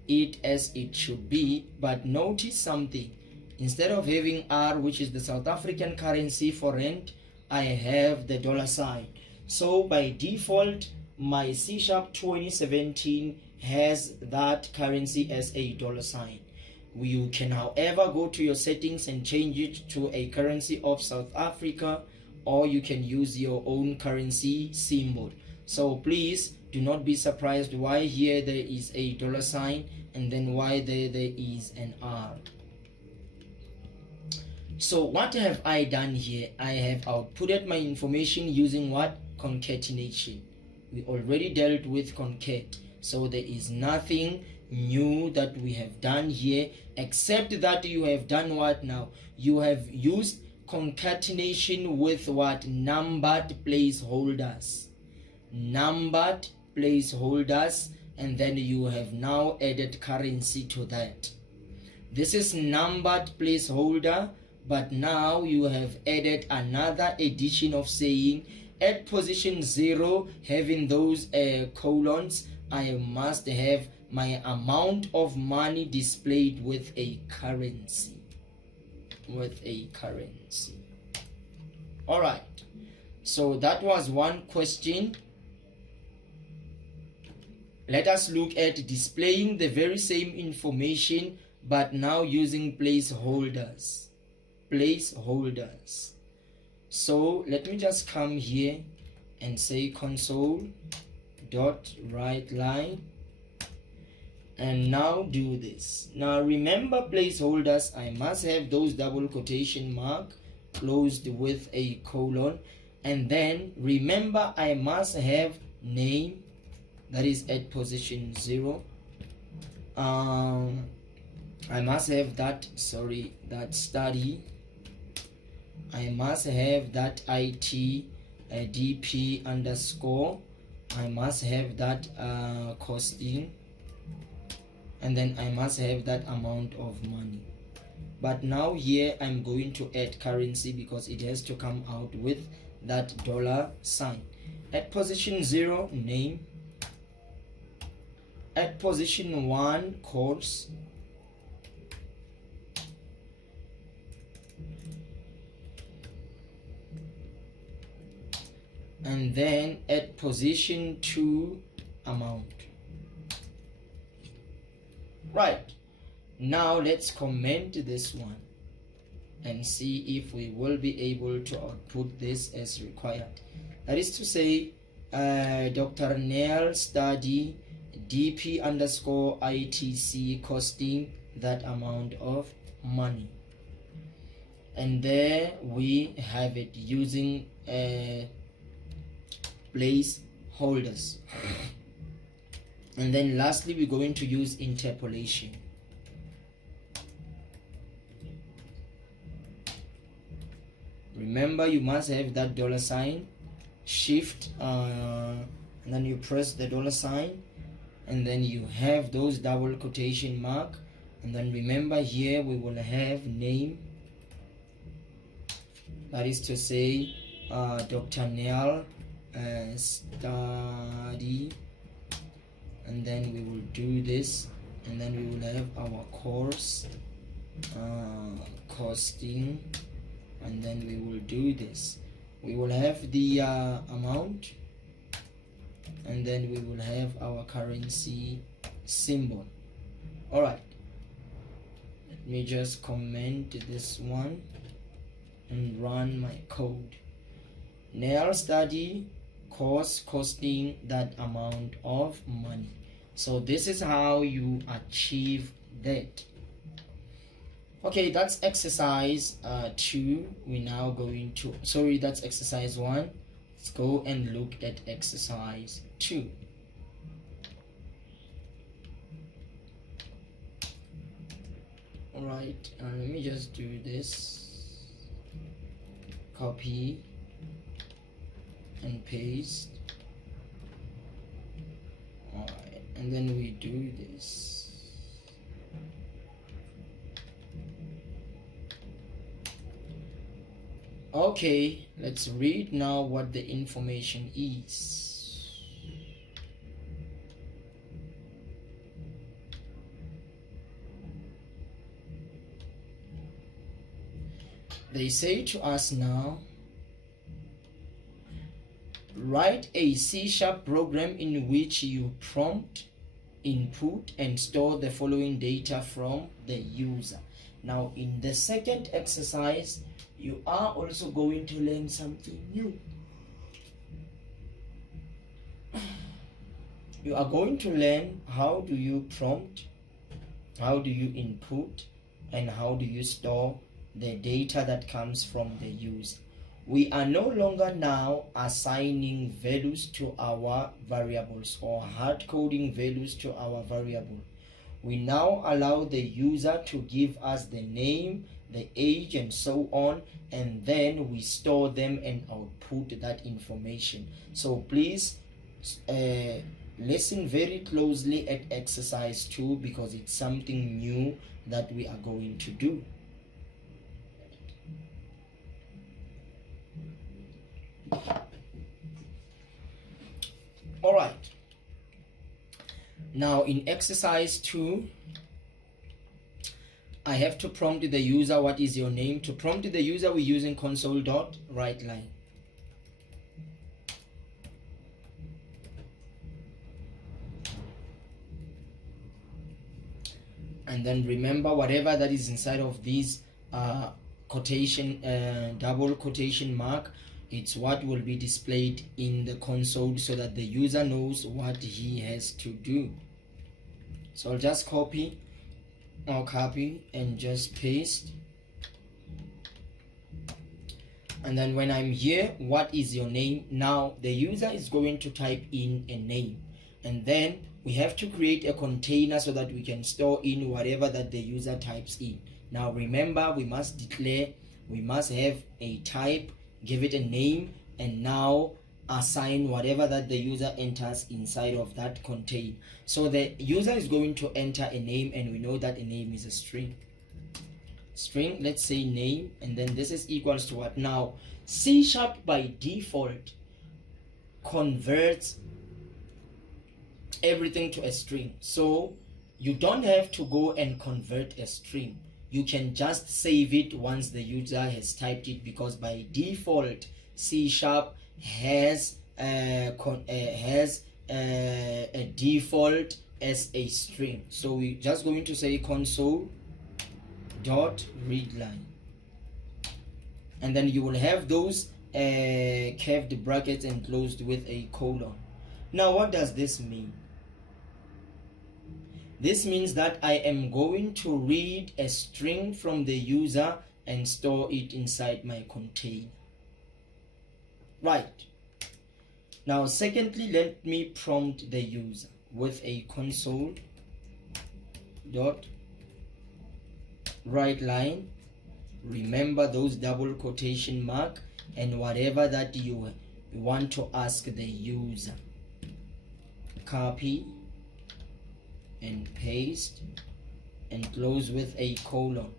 it as it should be, but notice something. Instead of having R, which is the South African currency for rand, I have the dollar sign. So by default, my C# 2017 has that currency as a dollar sign. You can, however, go to your settings and change it to a currency of South Africa, or you can use your own currency symbol. So please do not be surprised why here there is a dollar sign and then why there is an R. So what have I done here? I have outputted my information using what? Concatenation. We already dealt with concat, so there is nothing new that we have done here, except that you have done what now? You have used concatenation with what? Numbered placeholders. Numbered placeholders, and then you have now added currency to that. This is numbered placeholder, but now you have added another addition of saying at position 0, having those colons, I must have my amount of money displayed with a currency. Alright, so that was one question. Let us look at displaying the very same information but now using placeholders. So let me just come here and say console dot write line, and now do this. Now remember, placeholders, I must have those double quotation mark closed with a colon, and then remember I must have name, that is at position 0. I must have that, that study, I must have that IT DP underscore, I must have that costing, and then I must have that amount of money. But now here I'm going to add currency because it has to come out with that dollar sign. At position 0, name. At position 1, course. and then at position 2 amount. Right, now let's comment this one and see if we will be able to output this as required. That is to say, Dr. Neil study DP underscore ITC costing that amount of money, and there we have it using placeholders. And then lastly, we're going to use interpolation. Remember, you must have that $, shift, and then you press the $, and then you have those double quotation mark, and then remember here we will have name, that is to say Dr. Neil study, and then we will do this, and then we will have our course costing, and then we will do this. We will have the amount, and then we will have our currency symbol. All right, let me just comment this one and run my code. Neil study course costing that amount of money. So this is how you achieve that. Okay, that's exercise 2. We're now going to, sorry, that's exercise 1. Let's go and look at exercise 2. All right, let me just do this. Copy and paste. All right, and then we do this. Okay, let's read now what the information is. They say to us now, write a C# program in which you prompt, input, and store the following data from the user. Now, in the second exercise, you are also going to learn something new. You are going to learn how do you prompt, how do you input, and how do you store the data that comes from the user. We are no longer now assigning values to our variables or hard coding values to our variable. We now allow the user to give us the name, the age, and so on, and then we store them and output that information. So please listen very closely at exercise 2 because it's something new that we are going to do. All right, now in exercise 2, I have to prompt the user, what is your name? To prompt the user, we're using console.writeLine. And then remember, whatever that is inside of these quotation, double quotation mark, it's what will be displayed in the console so that the user knows what he has to do. So I'll just copy and just paste, and then when I'm here, what is your name? Now the user is going to type in a name, and then we have to create a container so that we can store in whatever that the user types in. Now remember, we must declare, we must have a type, give it a name, and now assign whatever that the user enters inside of that container. So the user is going to enter a name, and we know that a name is a string. Let's say name, and then this is equals to what? Now C# by default converts everything to a string, so you don't have to go and convert a string. You can just save it once the user has typed it, because by default C# has has a default as a string. So we're just going to say console dot readline, and then you will have those curved brackets enclosed with a colon. Now what does this mean? This means that I am going to read a string from the user and store it inside my container. Right. Now secondly, let me prompt the user with a console dot write line. Remember those double quotation mark and whatever that you want to ask the user. Copy and paste and close with a colon.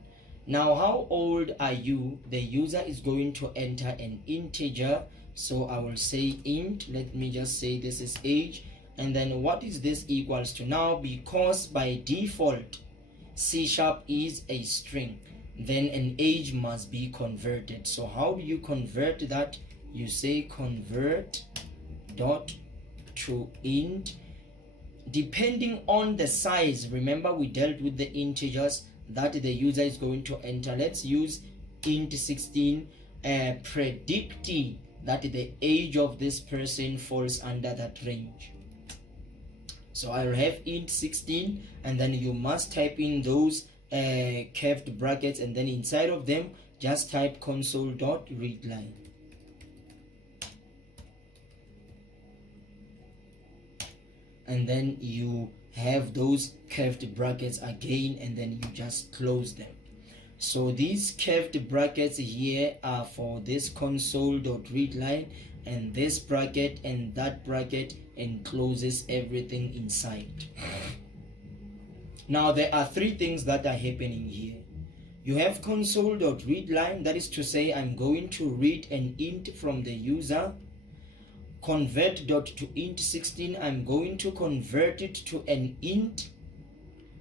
Now how old are you? The user is going to enter an integer, so I will say int. Let me just say this is age, and then what is this equals to? Now because by default C# is a string, then an age must be converted. So how do you convert that? You say convert dot to int, depending on the size. Remember we dealt with the integers that the user is going to enter. Let's use int 16, predicting that the age of this person falls under that range. So I'll have int 16, and then you must type in those curved brackets, and then inside of them just type console.readline. And then you have those curved brackets again, and then you just close them. So these curved brackets here are for this console.readline, and this bracket and that bracket encloses everything inside. Now there are three things that are happening here. You have console.readline, that is to say I'm going to read an int from the user. Convert dot to int 16, I'm going to convert it to an int,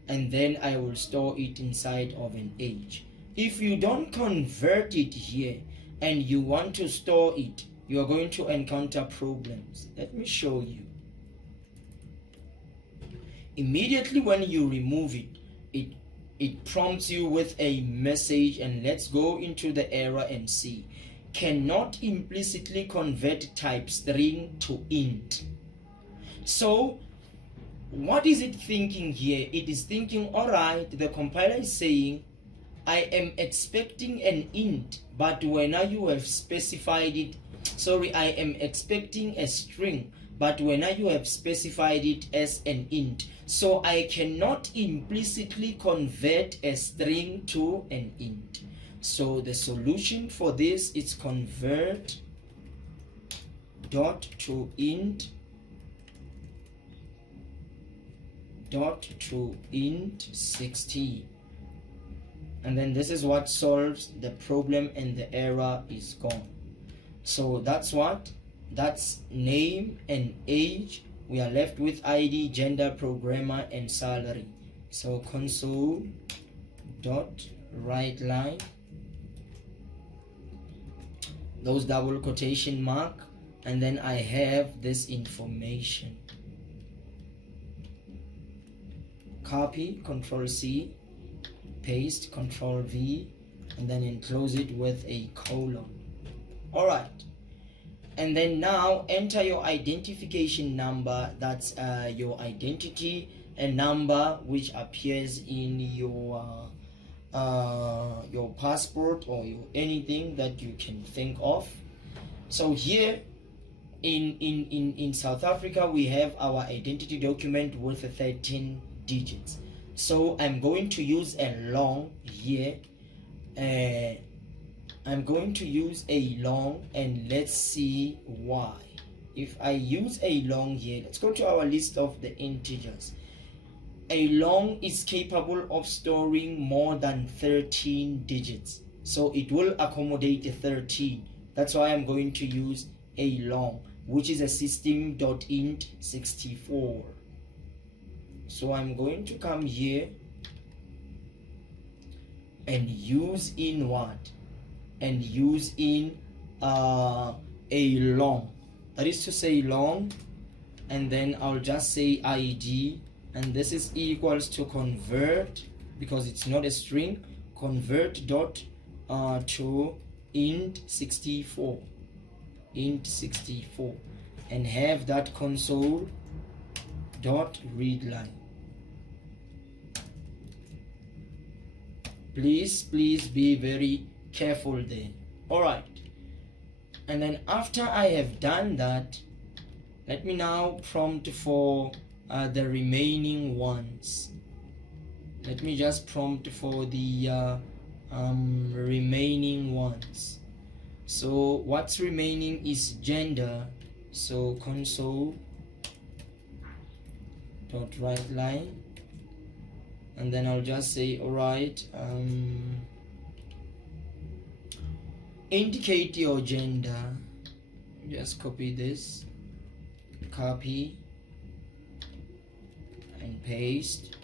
and then I will store it inside of an age. If you don't convert it here and you want to store it, you are going to encounter problems. Let me show you. Immediately when you remove it, it prompts you with a message, and let's go into the error and see. Cannot implicitly convert type string to int. So what is it thinking here? It is thinking, alright, the compiler is saying I am expecting an int, but when you have specified it, sorry, I am expecting a string, but when you have specified it as an int, so I cannot implicitly convert a string to an int. So the solution for this is convert dot to int dot to int 16, and then this is what solves the problem, and the error is gone. So that's name and age. We are left with ID, gender, programmer, and salary. So console dot write line, those double quotation mark, and then I have this information. Copy, Control C, paste, Control V, and then enclose it with a colon. Alright, and then now enter your identification number. That's your identity, a number which appears in your passport or anything that you can think of. So here in South Africa we have our identity document with 13 digits. So I'm going to use a long here. I'm going to use a long, and let's see why. If I use a long here, let's go to our list of the integers. A long is capable of storing more than 13 digits, so it will accommodate 13. That's why I'm going to use a long, which is a system.int 64. So I'm going to come here and use in what? And use in a long. that is to say long, and then I'll just say id, and this is equals to convert, because it's not a string, convert dot to int 64, and have that console dot read line. Please be very careful there. All right, and then after I have done that, let me now prompt for the remaining ones. Let me just prompt for the remaining ones. So what's remaining is gender, so console dot write line, and then I'll just say, all right, indicate your gender. Just copy this, copy and paste.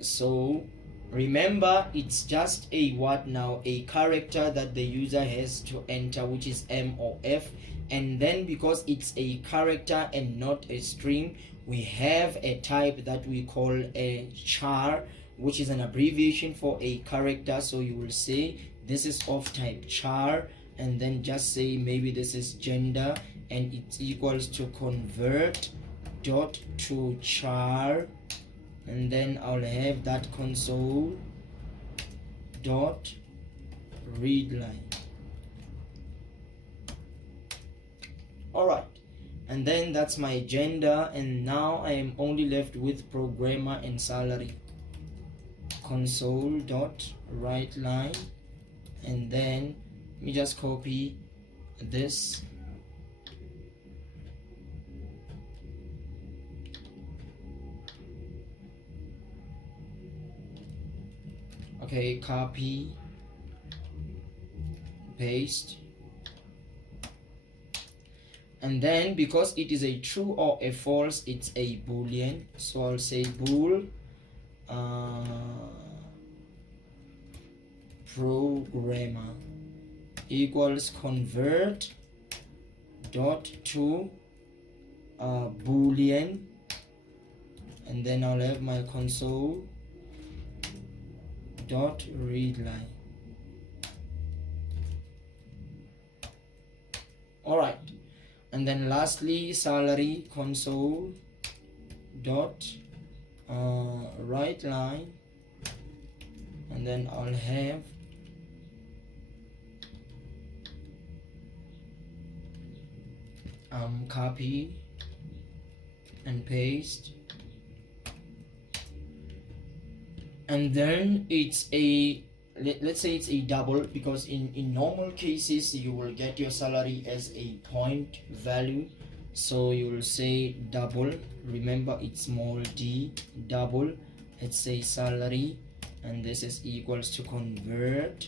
So remember, it's just a what now, a character that the user has to enter, which is M or F, and then because it's a character and not a string, we have a type that we call a char, which is an abbreviation for a character. So you will say this is of type char, and then just say maybe this is gender, and it's equals to convert dot to char, and then I'll have that console dot read line. All right, and then that's my gender, and now I am only left with programmer and salary. Console dot write line, and then let me just copy this, okay, copy, paste, and then because it is a true or a false, it's a boolean, so I'll say bool programmer equals convert dot to boolean, and then I'll have my console dot read line. All right, and then lastly salary console dot write line, and then I'll have copy and paste, and then it's a, let's say it's a double, because in normal cases you will get your salary as a point value, so you will say double, remember it's small d, double, let's say salary, and this is equals to convert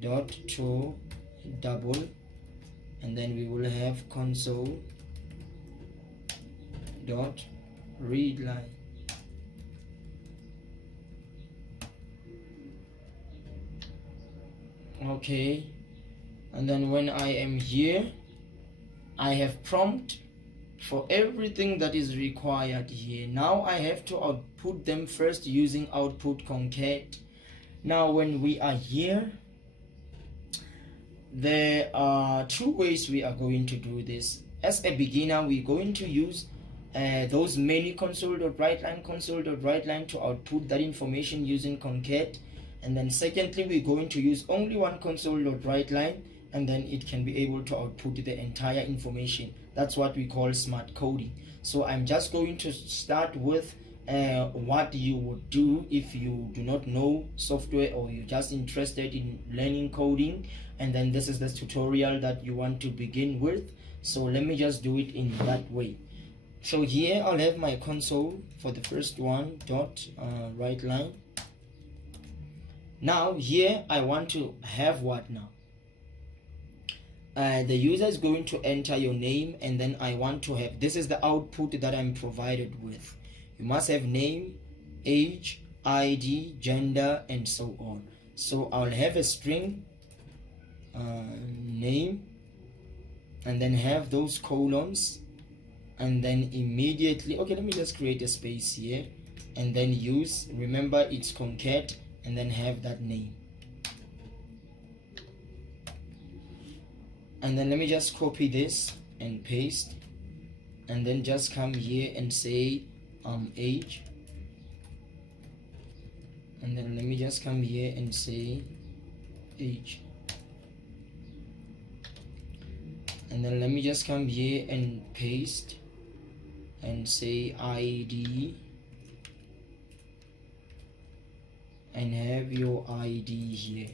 dot to double, and then we will have console dot read line. Okay, and then when I am here, I have prompt for everything that is required here. Now I have to output them first using output concat. Now when we are here, there are two ways we are going to do this. As a beginner, we're going to use those many console.writeLine to output that information using concat. And then secondly, we're going to use only one console.writeLine, and then it can be able to output the entire information. That's what we call smart coding. So I'm just going to start with what you would do if you do not know software, or you're just interested in learning coding, and then this is the tutorial that you want to begin with. So let me just do it in that way. So here I'll have my console for the first one dot write line. Now here I want to have what now? The user is going to enter your name, and then I want to have, this is the output that I'm provided with. You must have name, age, ID, gender, and so on. So I'll have a string name, and then have those colons, and then immediately, okay, let me just create a space here, and then use, remember it's concat, and then have that name. And then let me just copy this and paste, and then just come here and say age, and then let me just come here and say age, and then let me just come here and paste and say ID, and have your ID here.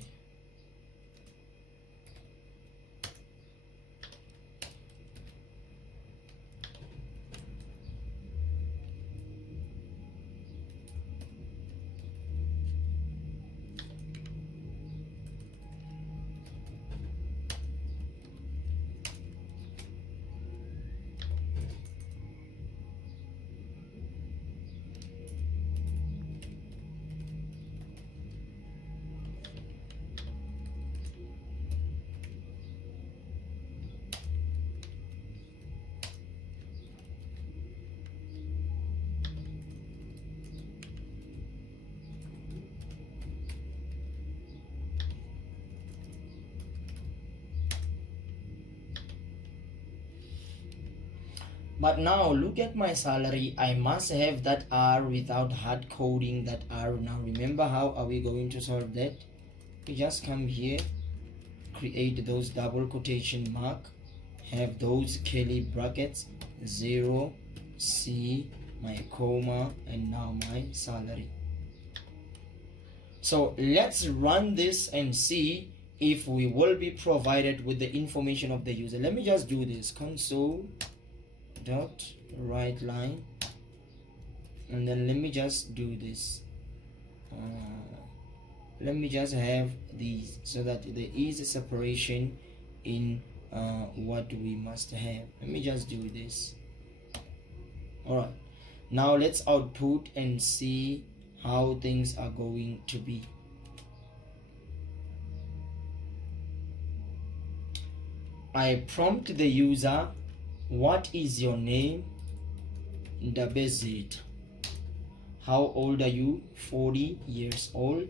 But now look at my salary. I must have that R without hard coding that R. Now remember, how are we going to solve that? We just come here, create those double quotation mark, have those curly brackets, 0, C, my comma, and now my salary. So let's run this and see if we will be provided with the information of the user. Let me just do this, console dot write line, and then let me just do this. Let me just have these so that there is a separation in what we must have. Let me just do this. Alright, now let's output and see how things are going to be. I prompt the user, what is your name? Ndabezit. How old are you? 40 years old.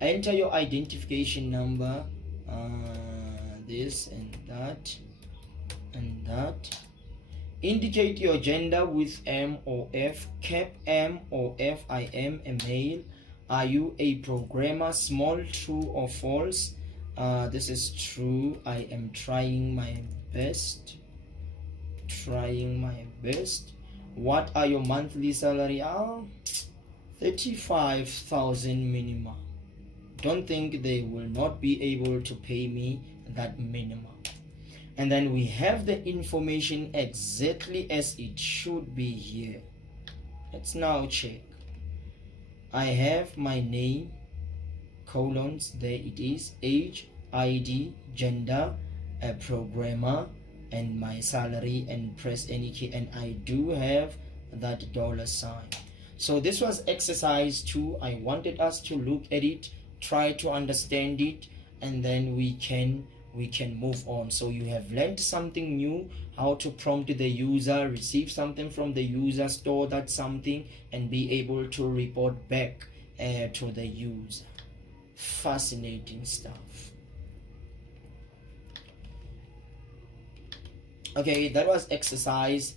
Enter your identification number, this and that and that. Indicate your gender with M or F, cap M or F. I am a male. Are you a programmer? Small, true or false? This is true. I am trying my best. What are your monthly salary? 35,000 minimum. Don't think they will not be able to pay me that minimum. And then we have the information exactly as it should be here. Let's now check. I have my name, colons, there it is, age, ID, gender, a programmer, and my salary, and press any key, and I do have that $sign. So this was exercise 2. I wanted us to look at it, try to understand it, and then we can move on. So you have learned something new, how to prompt the user, receive something from the user, store that something, and be able to report back to the user. Fascinating stuff. Okay, that was exercise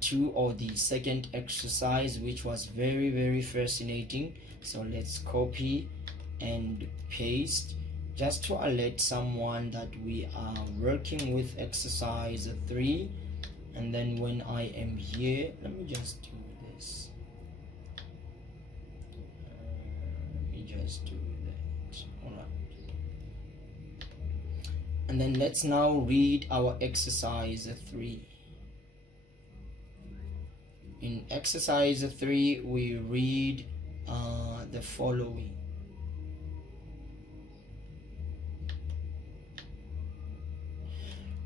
2, or the second exercise, which was very, very fascinating. So let's copy and paste just to alert someone that we are working with exercise 3. And then when I am here, let me just do this. Let me just do that. All right. And then let's now read our exercise 3. In exercise 3, we read the following.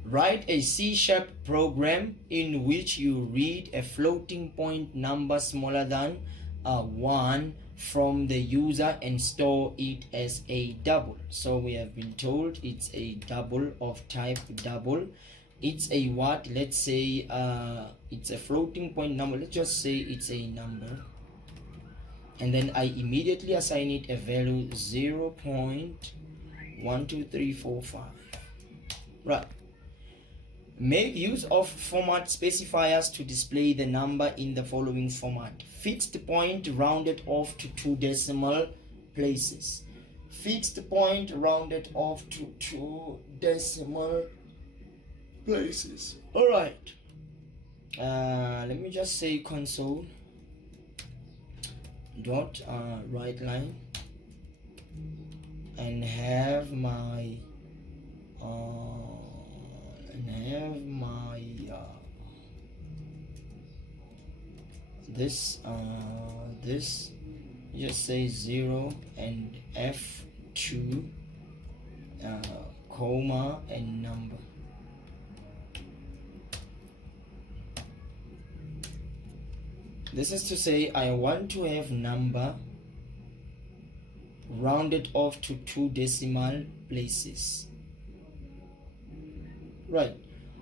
Write a C# program in which you read a floating point number smaller than 1 from the user and store it as a double. So we have been told it's a double of type double, it's a what, let's say it's a floating point number, let's just say it's a number, and then I immediately assign it a value 0.12345. right. Make use of format specifiers to display the number in the following format: fixed point rounded off to 2 decimal places. Fixed point rounded off to 2 decimal places. All right. Let me just say console dot write line and have my this just say 0 and F2 comma and number. This is to say I want to have number rounded off to 2 decimal places. Right.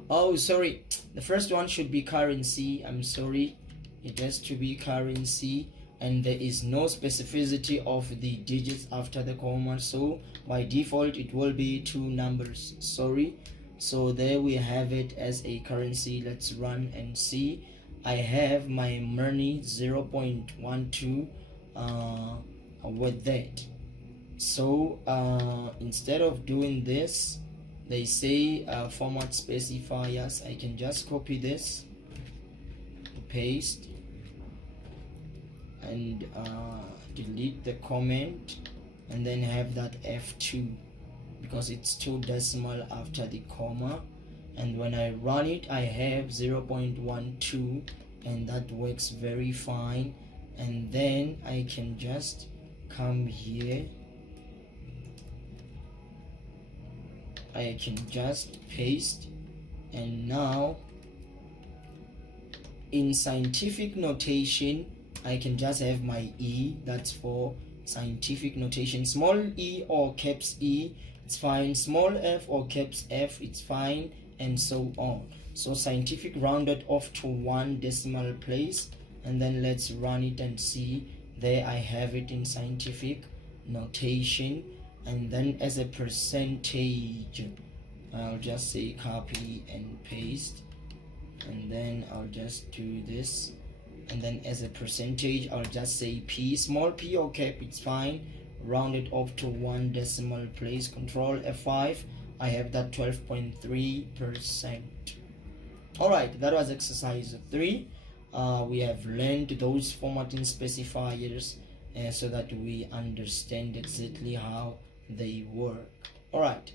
Oh, sorry. The first one should be currency. I'm sorry. It has to be currency, and there is no specificity of the digits after the comma, so by default it will be 2 numbers. Sorry. So there we have it as a currency. Let's run and see. I have my money 0.12 with that. So instead of doing this, they say format specifiers. I can just copy this, paste, and delete the comment, and then have that F2 because it's 2 decimal after the comma. And when I run it, I have 0.12, and that works very fine. And then I can just come here, I can just paste, and now in scientific notation I can just have my E. That's for scientific notation. Small e or caps E, it's fine. Small f or caps F, it's fine, and so on. So scientific rounded off to 1 decimal place, and then let's run it and see. There I have it in scientific notation, and then as a percentage I'll just say copy and paste, and then I'll just do this, and then as a percentage I'll just say P, small p or cap, it's fine, rounded off to 1 decimal place. Control F5, I have that 12.3%. Alright, that was exercise 3. We have learned those formatting specifiers so that we understand exactly how they work. Alright,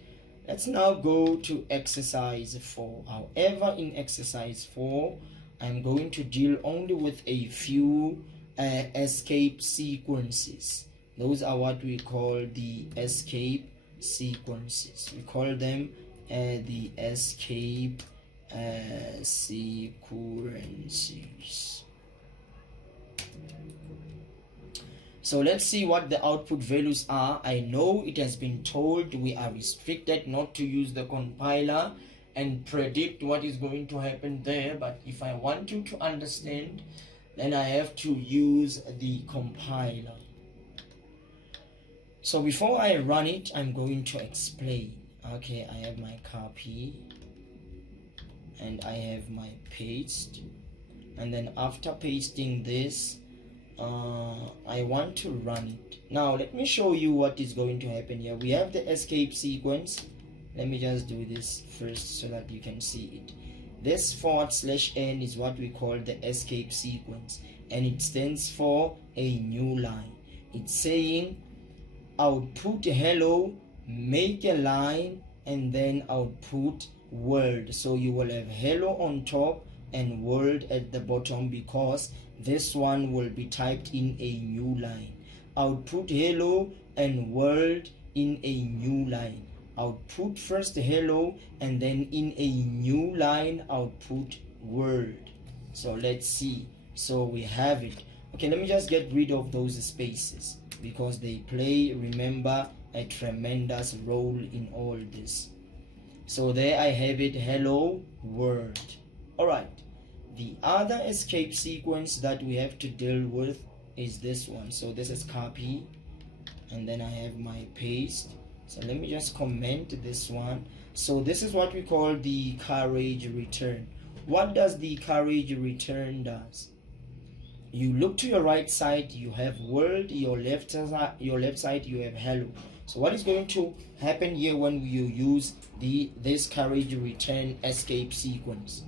let's now go to exercise 4. However, in exercise 4, I'm going to deal only with a few escape sequences. Those are what we call the escape sequences. We call them the escape sequences. So let's see what the output values are. I know it has been told we are restricted not to use the compiler and predict what is going to happen there, but if I want you to understand, then I have to use the compiler. So before I run it, I'm going to explain. Okay, I have my copy and I have my paste, and then after pasting this, I want to run it. Now let me show you what is going to happen here. We have the escape sequence. Let me just do this first so that you can see it. This /n is what we call the escape sequence, and it stands for a new line. It's saying output hello, make a line, and then output world. So you will have hello on top and world at the bottom, because this one will be typed in a new line. Output hello and world in a new line. Output first hello, and then in a new line output world. So let's see. So we have it. Okay, let me just get rid of those spaces because they play, remember, a tremendous role in all this. So there I have it, hello world. All right, the other escape sequence that we have to deal with is this one. So this is copy, and then I have my paste. So let me just comment this one. So this is what we call the carriage return. What does the carriage return does? You look to your right side, you have world, your left side you have hello. So what is going to happen here when you use this carriage return escape sequence?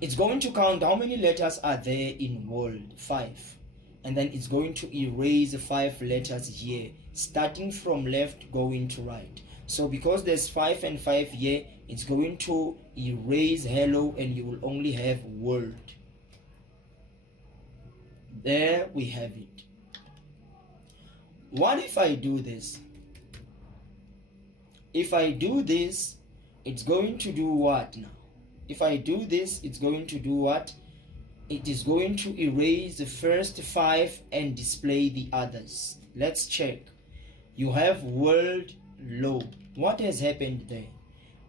It's going to count how many letters are there in world, 5, and then it's going to erase 5 letters here, starting from left going to right. So because there's 5 and 5 here, it's going to erase hello and you will only have world. There we have it. What if I do this? If I do this, it's going to do what now? If I do this, it's going to do what? It is going to erase the first 5 and display the others. Let's check. You have world low. What has happened there?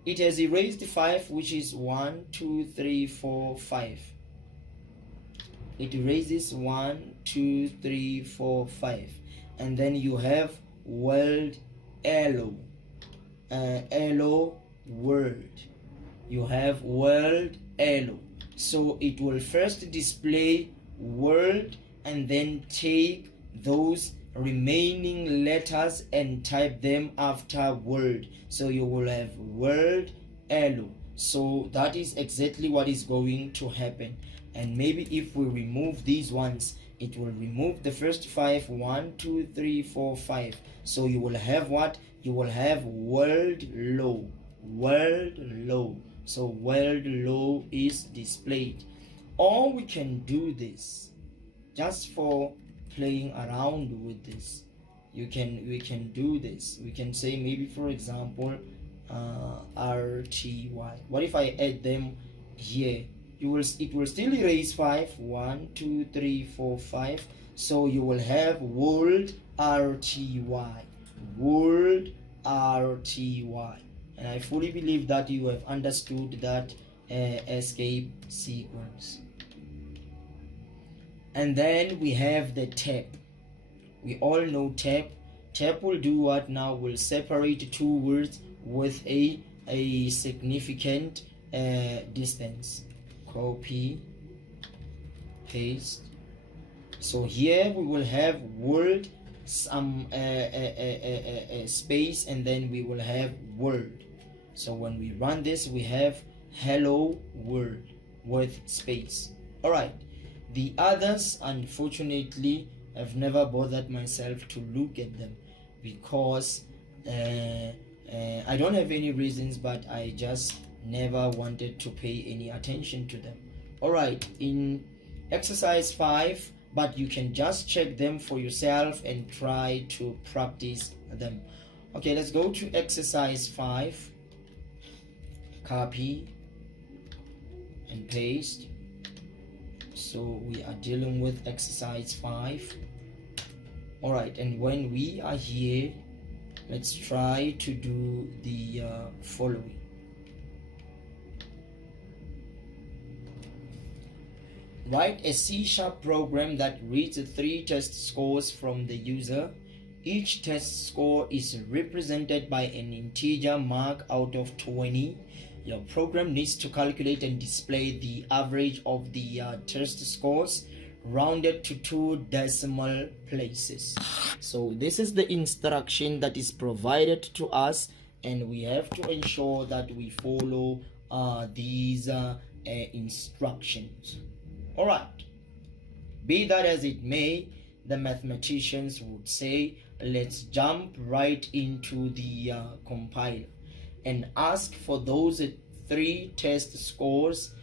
It has erased 5, which is 1, 2, 3, 4, 5. It erases 1, 2, 3, 4, 5. And then you have world hello. Hello world. You have world hello. So it will first display world and then take those remaining letters and type them after world. So you will have world hello. So that is exactly what is going to happen. And maybe if we remove these ones, it will remove the first 5, 1, 2, 3, 4, 5. So you will have what? You will have world low. World low. So world low is displayed. Or we can do this just for playing around with this. We can do this. We can say maybe, for example, RTY. What if I add them here? It will still erase 5, 1, 2, 3, 4, 5. So you will have world RTY. World RTY. And I fully believe that you have understood that escape sequence. And then we have the tab. We all know tab. Tab will do what now? Will separate 2 words with a significant distance. Copy, paste. So here we will have word, some space, and then we will have word. So when we run this, we have hello world with space. All right. The others, unfortunately, I've never bothered myself to look at them because I don't have any reasons, but I just never wanted to pay any attention to them. All right, in exercise 5, but you can just check them for yourself and try to practice them. Okay, let's go to exercise 5. Copy and paste. So we are dealing with exercise 5. All right, and when we are here, let's try to do the following. Write a C# program that reads 3 test scores from the user. Each test score is represented by an integer mark out of 20. Your program needs to calculate and display the average of the test scores rounded to 2 decimal places. So this is the instruction that is provided to us, and we have to ensure that we follow these instructions. All right, be that as it may, the mathematicians would say, let's jump right into the compiler and ask for those 3 test scores,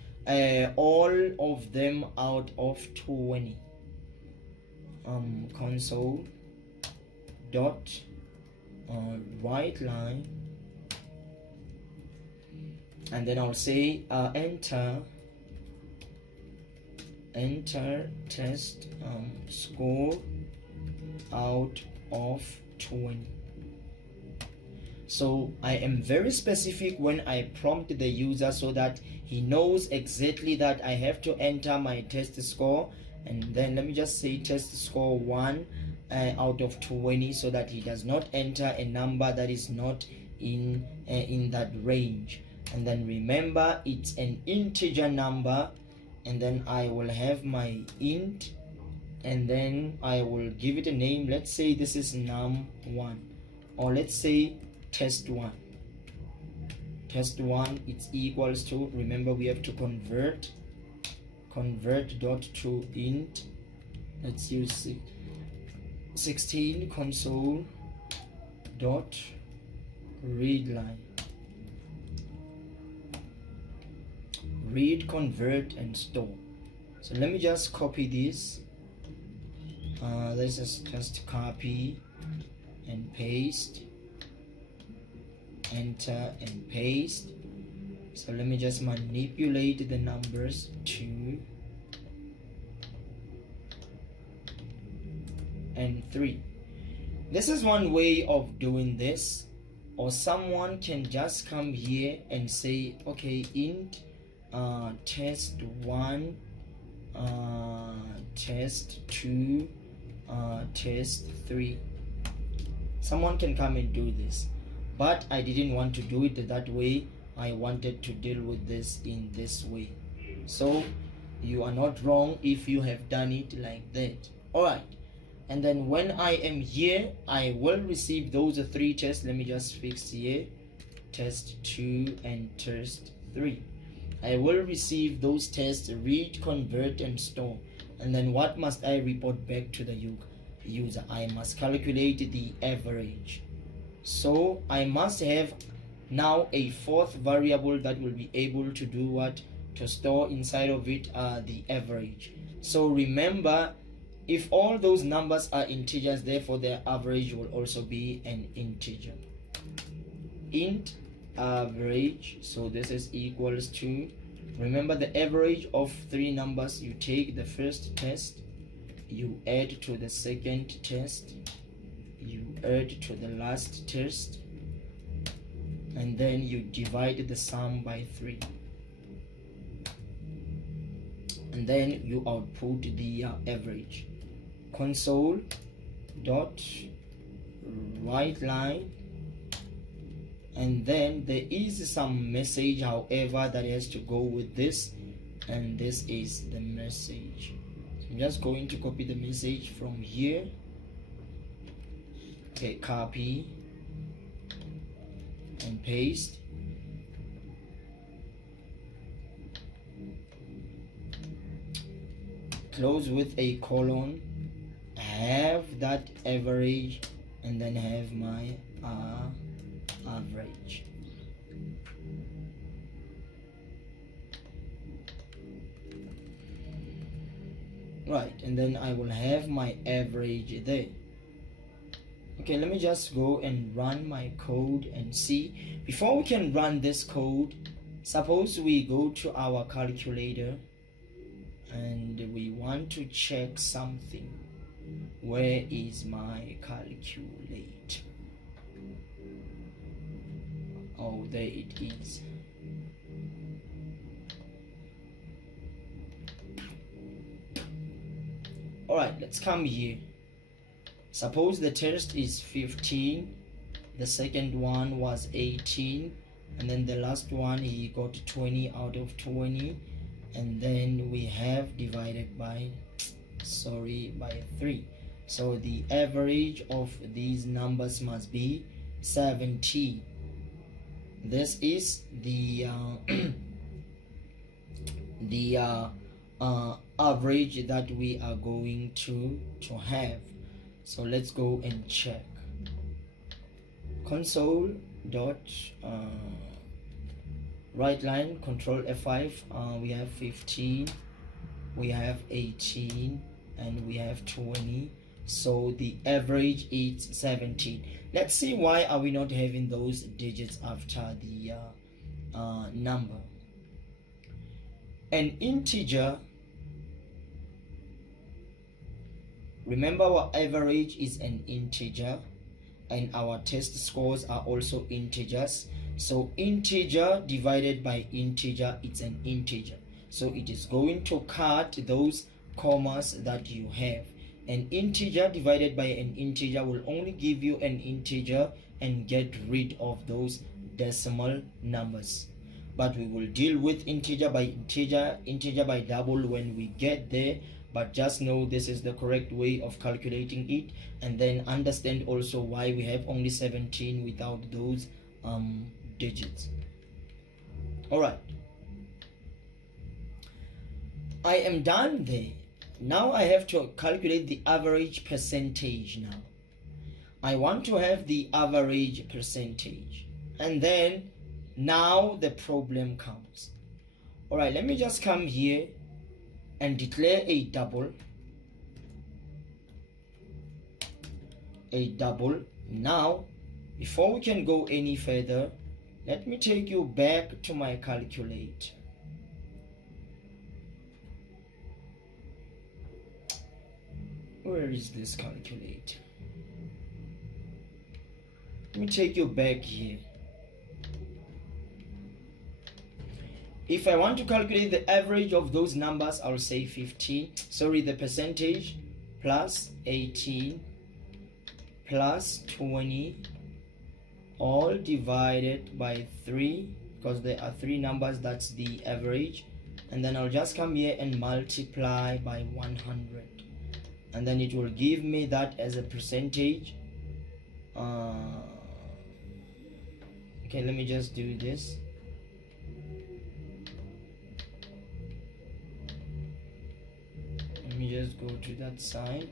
all of them out of 20. Console dot write line, and then I'll say enter test score out of 20. So I am very specific when I prompt the user so that he knows exactly that I have to enter my test score, and then let me just say test score 1 out of 20, so that he does not enter a number that is not in that range. And then remember, it's an integer number, and then I will have my int, and then I will give it a name. Let's say this is num1, or let's say test1. Test1, it's equals to, remember we have to convert dot to int. Let's use 16 console dot read line, read, convert, and store. So let me just copy this. This is just copy and paste, enter and paste. So let me just manipulate the numbers 2 and 3. This is one way of doing this. Or someone can just come here and say, okay, int test1, test2, test3. Someone can come and do this, but I didn't want to do it that way. I wanted to deal with this in this way. So you are not wrong if you have done it like that. Alright, and then when I am here, I will receive those 3 tests. Let me just fix here, test 2 and test 3. I will receive those tests, read, convert, and store. And then what must I report back to the user? I must calculate the average. So I must have now a 4th variable that will be able to do what? To store inside of it the average. So remember, if all those numbers are integers, therefore their average will also be an integer. Int average, so this is equals to, remember the average of 3 numbers, you take the first test, you add to the second test, you add to the last test, and then you divide the sum by 3, and then you output the average. Console dot write line, and then there is some message, however, that has to go with this, and this is the message. So I'm just going to copy the message from here. Okay, copy and paste. Close with a colon, have that average, and then have my average. Right, and then I will have my average there. Okay, let me just go and run my code and see. Before we can run this code, suppose we go to our calculator and we want to check something. Where is my calculate? Oh, there it is. Alright, let's come here. Suppose the test is 15, the second one was 18, and then the last one he got 20 out of 20, and then we have divided by 3. So the average of these numbers must be 17. This is the average that we are going to have. So let's go and check. Console dot right line, control F5. We have 15, we have 18, and we have 20. So the average is 17. Let's see why are we not having those digits after the number. An integer, remember our average is an integer, and our test scores are also integers. So integer divided by integer, it's an integer, so it is going to cut those commas that you have. An integer divided by an integer will only give you an integer and get rid of those decimal numbers. But we will deal with integer by integer, integer by double when we get there. But just know this is the correct way of calculating it, and then understand also why we have only 17 without those digits. All right, I am done there. Now I have to calculate the average percentage. Now I want to have the average percentage, and then now the problem comes. All right, let me just come here and declare a double. Now, before we can go any further, let me take you back to my calculator. Where is this calculator? Let me take you back here. If I want to calculate the average of those numbers, I'll say the percentage plus 18 plus 20 all divided by 3, because there are 3 numbers, that's the average. And then I'll just come here and multiply by 100, and then it will give me that as a percentage. Okay, let me just do this. Let me just go to that side.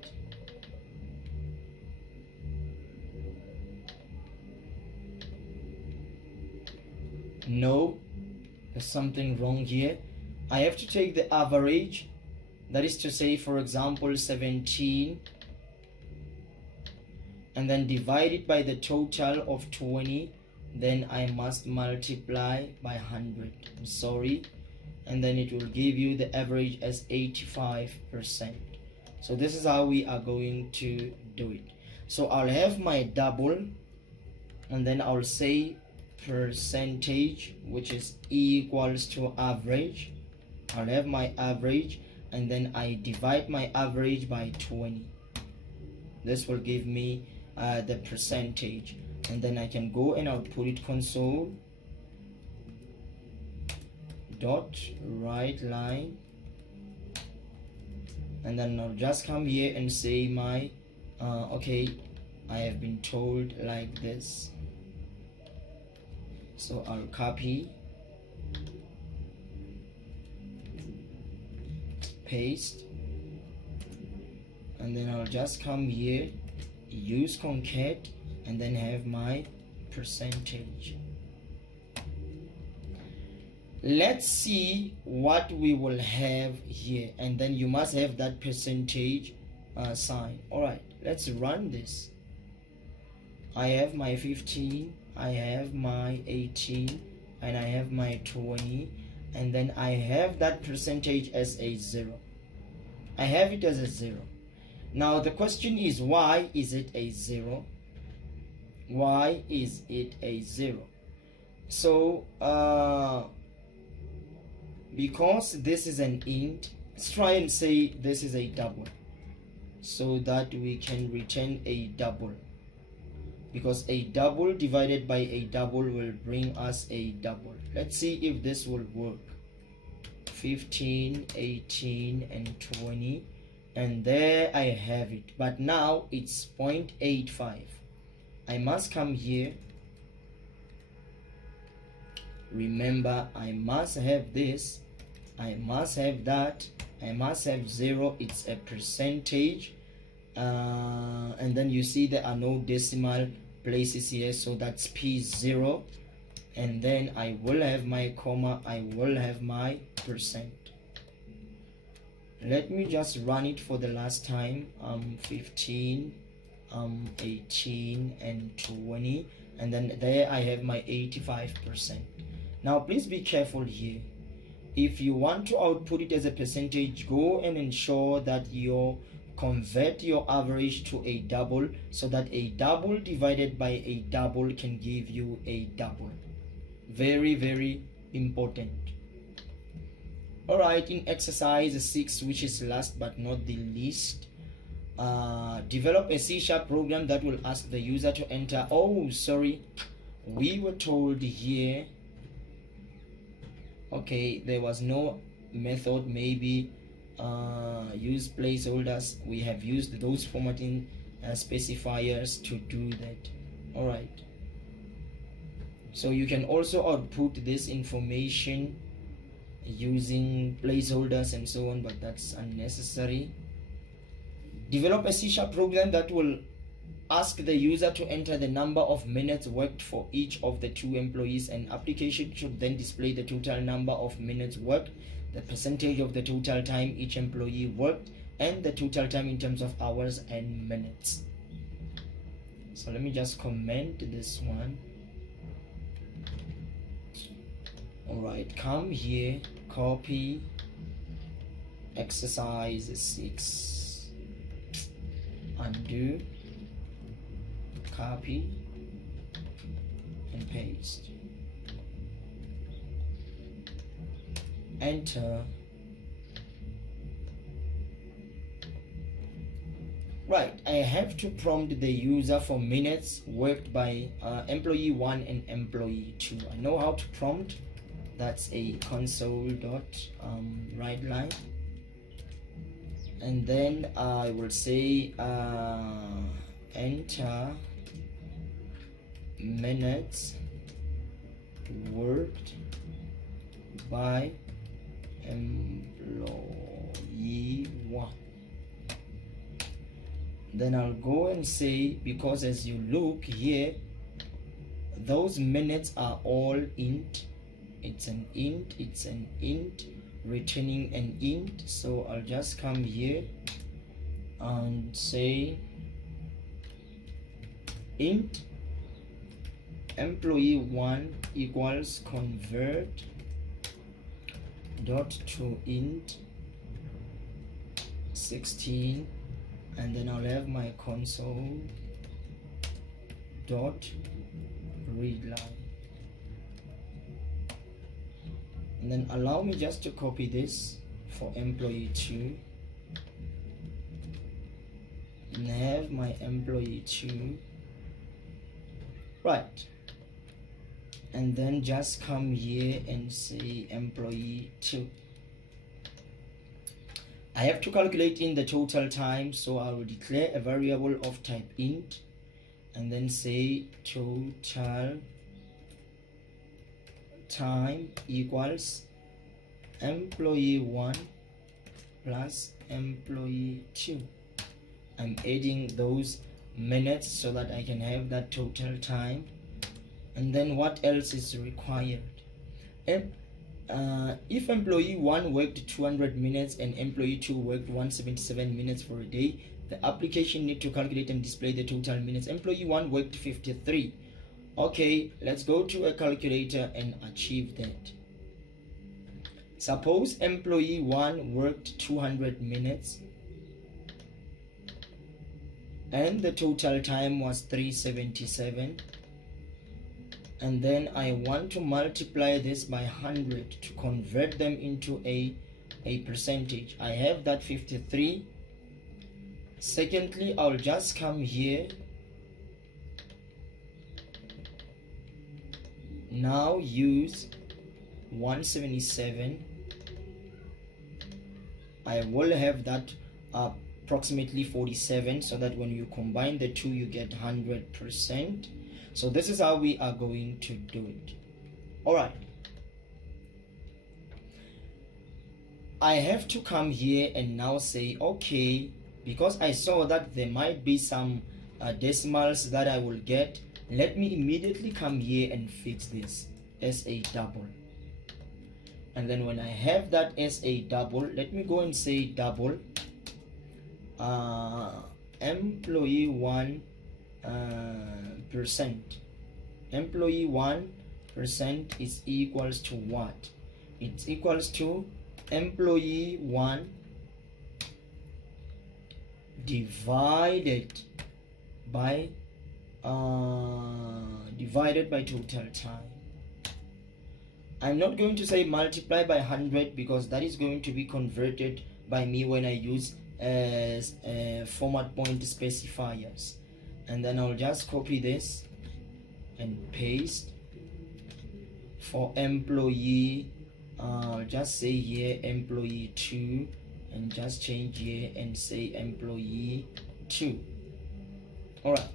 No, there's something wrong here. I have to take the average, that is to say, for example, 17, and then divide it by the total of 20. Then I must multiply by 100. I'm sorry. And then it will give you the average as 85%. So this is how we are going to do it. So I'll have my double, and then I'll say percentage, which is equals to average. I'll have my average, and then I divide my average by 20. This will give me the percentage, and then I can go and output it console dot write line, and then I'll just come here and say my okay, I have been told like this, so I'll copy, paste, and then I'll just come here, use concat, and then have my percentage. Let's see what we will have here, and then you must have that percentage sign. All right, let's run this. I have my 15, I have my 18, and I have my 20, and then I have that percentage as a 0. I have it as a 0. Now the question is, why is it a 0? Why is it a 0? So because this is an int, let's try and say this is a double, so that we can return a double, because a double divided by a double will bring us a double. Let's see if this will work. 15, 18, and 20, and there I have it, but now it's 0.85. I must come here. Remember, I must have this, I must have that, I must have 0. It's a percentage, and then you see there are no decimal places here, so that's P0, and then I will have my comma, I will have my percent. Let me just run it for the last time. 15, 18, and 20, and then there I have my 85%. Now please be careful here. If you want to output it as a percentage, go and ensure that your convert your average to a double, so that a double divided by a double can give you a double. Very, very important. All right, in exercise 6, which is last but not the least, develop a C# program that will ask the user to enter. Oh, sorry, we were told here, okay, there was no method. Maybe use placeholders. We have used those formatting specifiers to do that. All right, so you can also output this information using placeholders and so on, but that's unnecessary. Develop a C# program that will ask the user to enter the number of minutes worked for each of the 2 employees. An application should then display the total number of minutes worked, the percentage of the total time each employee worked, and the total time in terms of hours and minutes. So let me just comment this one. Alright, come here, copy exercise 6, undo, copy and paste, enter. Right, I have to prompt the user for minutes worked by employee 1 and employee 2. I know how to prompt. That's a console dot write line, and then I will say enter minutes worked by employee 1. Then I'll go and say, because as you look here, those minutes are all int. It's an int, returning an int. So I'll just come here and say int employee 1 equals convert dot to int 16, and then I'll have my console dot read line. And then allow me just to copy this for employee 2 and have my employee 2, right, and then just come here and say employee 2. I have to calculate in the total time, so I will declare a variable of type int and then say total time equals employee 1 plus employee 2. I'm adding those minutes so that I can have that total time. And then what else is required? If employee 1 worked 200 minutes and employee 2 worked 177 minutes for a day, the application need to calculate and display the total minutes. Employee 1 worked 53. Okay, let's go to a calculator and achieve that. Suppose employee 1 worked 200 minutes and the total time was 377, and then I want to multiply this by 100 to convert them into a percentage. I have that 53. Secondly, I'll just come here. Now use 177. I will have that approximately 47, so that when you combine the two you get 100%. So this is how we are going to do it. Alright, I have to come here and now say, okay, because I saw that there might be some decimals that I will get, let me immediately come here and fix this as a double. And then when I have that as a double, let me go and say double employee 1 percent. Employee 1% is equals to what? It's equals to employee 1 divided by total time. I'm not going to say multiply by 100 because that is going to be converted by me when I use format point specifiers. And then I'll just copy this and paste. For employee, I'll just say here employee 2 and just change here and say employee 2. Alright,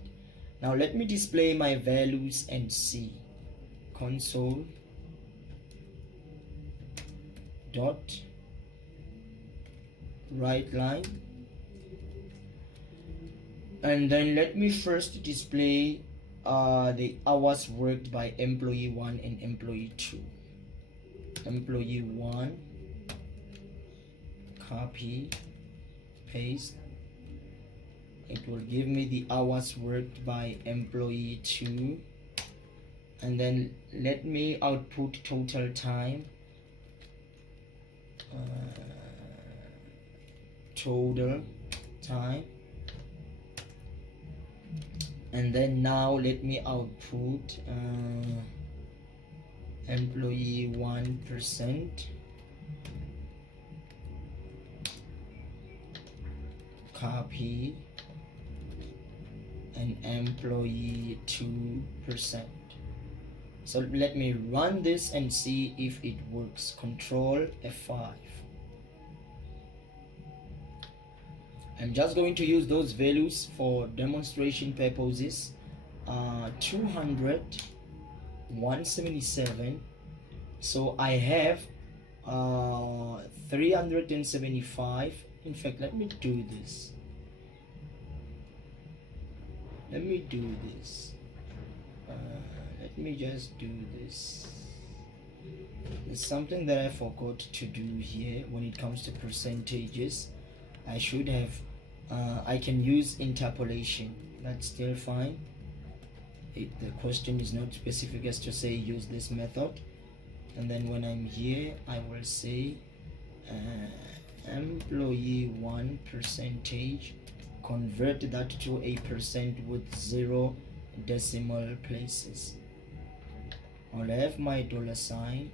now let me display my values and see. Console dot write line, and then let me first display the hours worked by employee 1 and employee 2. Employee 1, copy, paste. It will give me the hours worked by employee 2, and then let me output total time. Total time, and then now let me output employee 1%, copy, and employee 2%. So let me run this and see if it works. Control F5. I'm just going to use those values for demonstration purposes. 200, 177. So I have 375. In fact, let me do this. Let me just do this. There's something that I forgot to do here when it comes to percentages. I should have I can use interpolation. That's still fine. The question is not specific as to say use this method. And then when I'm here, I will say employee 1%, convert that to a percent with 0 decimal places. I'll have my $sign.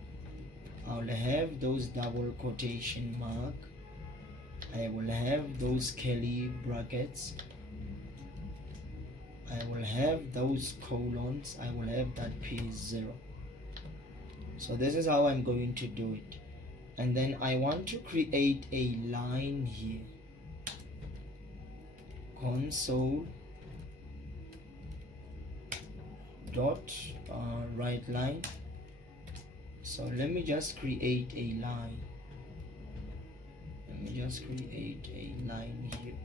I'll have those double quotation mark. I will have those curly brackets. I will have those colons. I will have that P0. So this is how I'm going to do it. And then I want to create a line here. Console dot write line. So let me just create a line. Let me just create a line here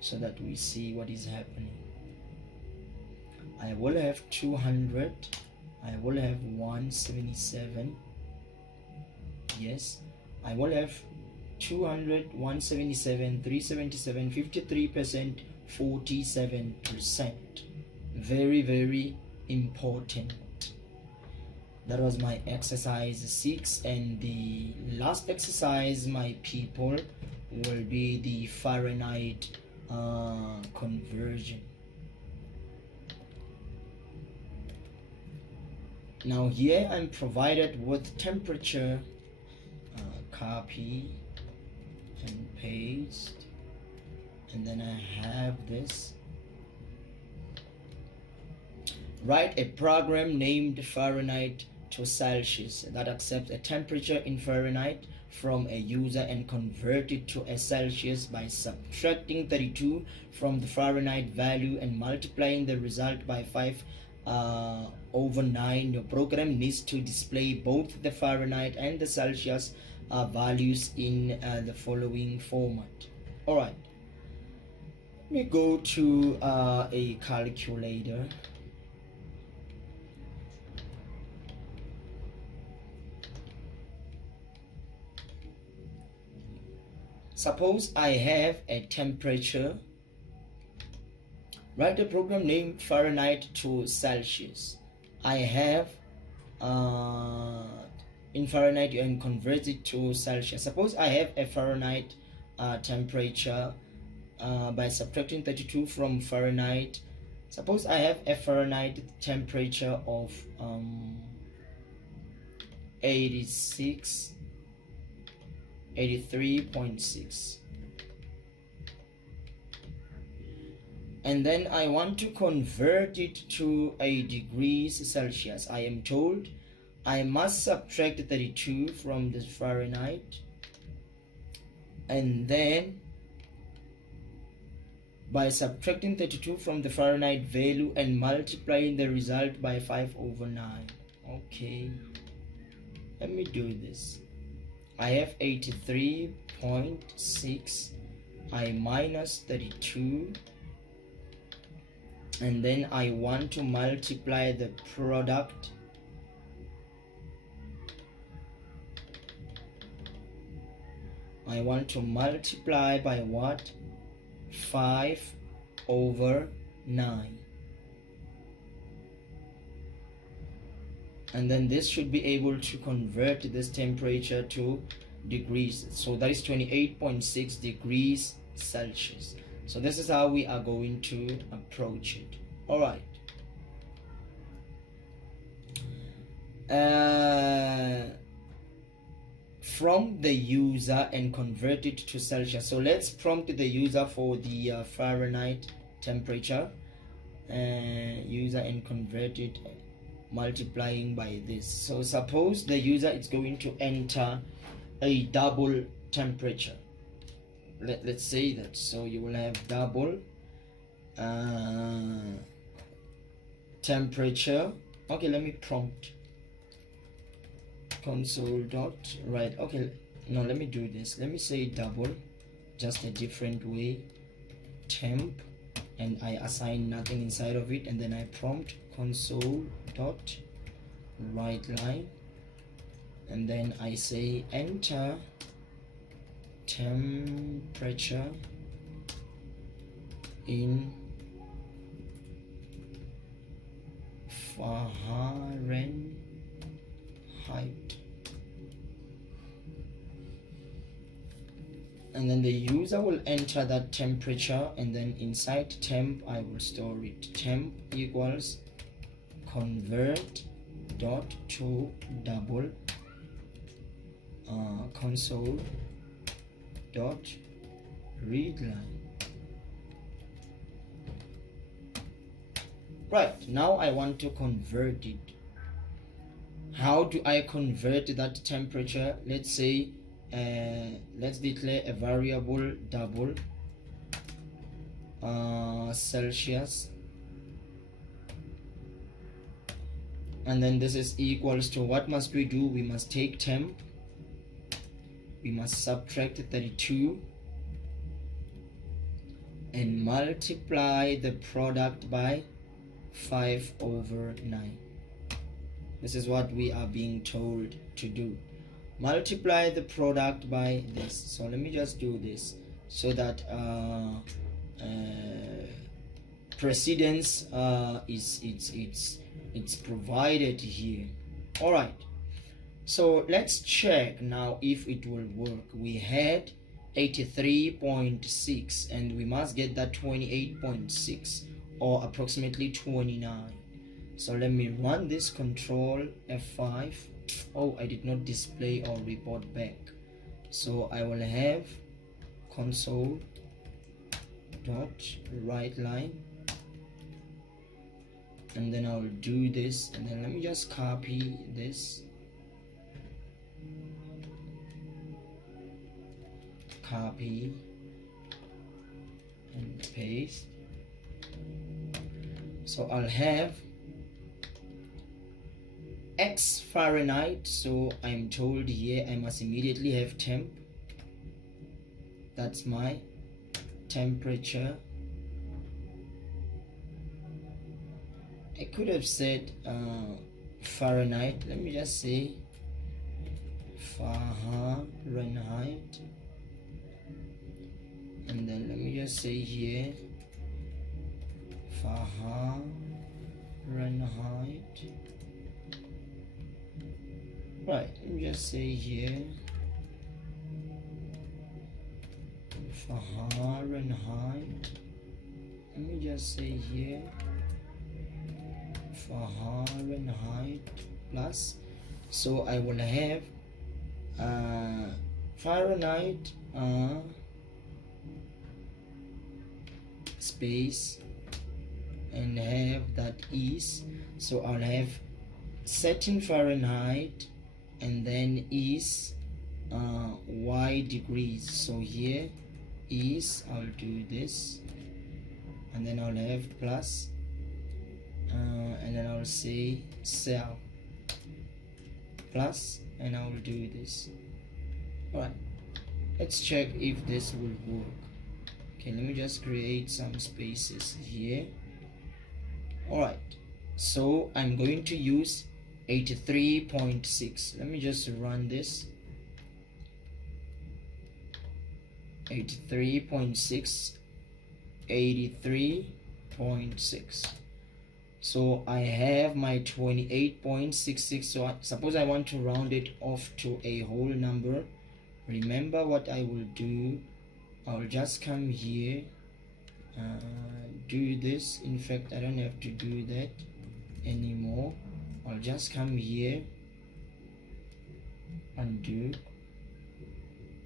so that we see what is happening. I will have 200. I will have 177. Yes, I will have 200, 177, 377, 53%, 47%. Very, very important. That was my exercise 6, and the last exercise, my people, will be the Fahrenheit conversion. Now here I'm provided with temperature, copy and paste, and then I have this. Write a program named Fahrenheit to Celsius that accepts a temperature in Fahrenheit from a user and convert it to a Celsius by subtracting 32 from the Fahrenheit value and multiplying the result by 5/9. Your program needs to display both the Fahrenheit and the Celsius values in the following format. Alright, let me go to a calculator. Suppose I have a temperature. Write a program named Fahrenheit to Celsius. I have in Fahrenheit and convert it to Celsius. Suppose I have a Fahrenheit temperature by subtracting 32 from Fahrenheit. Suppose I have a Fahrenheit temperature of 83.6, and then I want to convert it to a degrees Celsius. I am told I must subtract 32 from the Fahrenheit, and then by subtracting 32 from the Fahrenheit value and multiplying the result by 5/9. Okay, let me do this. I have 83.6, I minus 32, and then I want to multiply the product by what? 5/9. And then this should be able to convert this temperature to degrees. So that is 28.6 degrees Celsius. So this is how we are going to approach it. All right. From the user and convert it to Celsius. So let's prompt the user for the Fahrenheit temperature. User and convert it, multiplying by this. So suppose the user is going to enter a double temperature. Let's say that. So you will have double temperature. Okay, let me prompt console dot write. Okay, no, let me do this. Let me say double, just a different way, temp, and I assign nothing inside of it, and then I prompt console dot write line, and then I say enter temperature in Fahrenheit, and then the user will enter that temperature, and then inside temp I will store it. Temp equals convert dot to double console dot read line. Right, now I want to convert it. How do I convert that temperature? Let's say let's declare a variable double Celsius, and then this is equals to, what must we do? We must take temp, we must subtract 32 and multiply the product by 5/9. This is what we are being told to do. Multiply the product by this. So let me just do this so that precedence it's provided here. All right, so let's check now if it will work. We had 83.6 and we must get that 28.6, or approximately 29. So let me run this, control F5. Oh, I did not display or report back. So I will have console dot write line, and then I will do this, and then let me just copy this, copy and paste. So I'll have X Fahrenheit, so I'm told here I must immediately have temp. That's my temperature. I could have said Fahrenheit. Let me just say Fahrenheit, and then let me just say here Fahrenheit. Right, let me just say here Fahrenheit. Let me just say here Fahrenheit plus. So I will have Fahrenheit space and have that is. So I'll have setting Fahrenheit and then is y degrees. So here is, I'll do this and then I'll have plus and then I'll say cell plus and I'll do this. Alright, let's check if this will work. Okay, let me just create some spaces here. Alright, so I'm going to use 83.6. Let me just run this. 83.6, 83.6. So I have my 28.66. So suppose I want to round it off to a whole number. Remember what I will do. I'll just come here, do this. In fact, I don't have to do that anymore. I'll just come here, undo.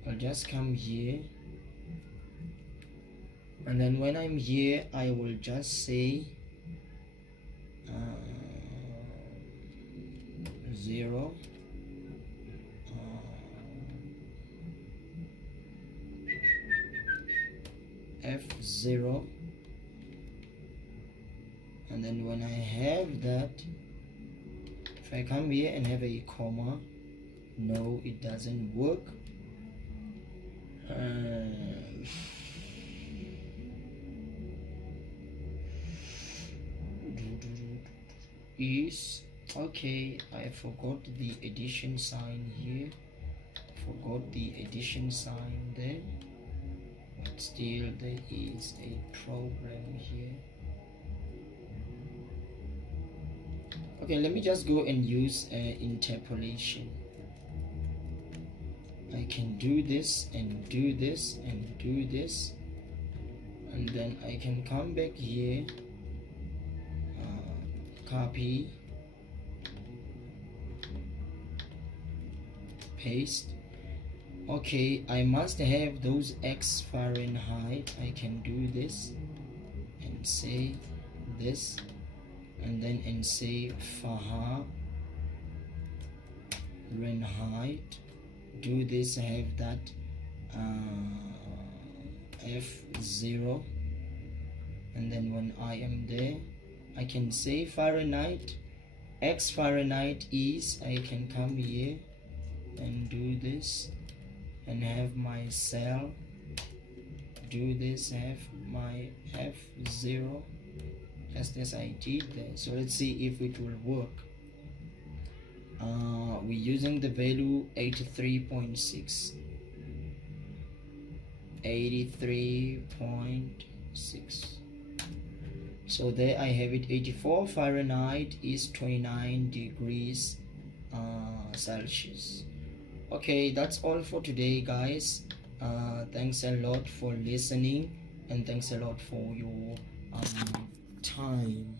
I'll just come here, and then when I'm here, I will just say 0. F0, and then when I have that, if I come here and have a comma, no, it doesn't work. Is okay, I forgot the addition sign here, forgot the addition sign there, but still there is a problem here. Okay, let me just go and use interpolation. I can do this and do this and do this, and then I can come back here, copy, paste. Okay, I must have those X Fahrenheit. I can do this and say this, and then and say Fahrenheit. Do this, I have that F0, and then when I am there, I can say Fahrenheit. X Fahrenheit is, I can come here and do this and have my cell, do this, have my F0, just as I did there. So let's see if it will work. We're using the value 83.6, 83.6. So there I have it. 84 Fahrenheit is 29 degrees Celsius. Okay, that's all for today, guys. Thanks a lot for listening, and thanks a lot for your time.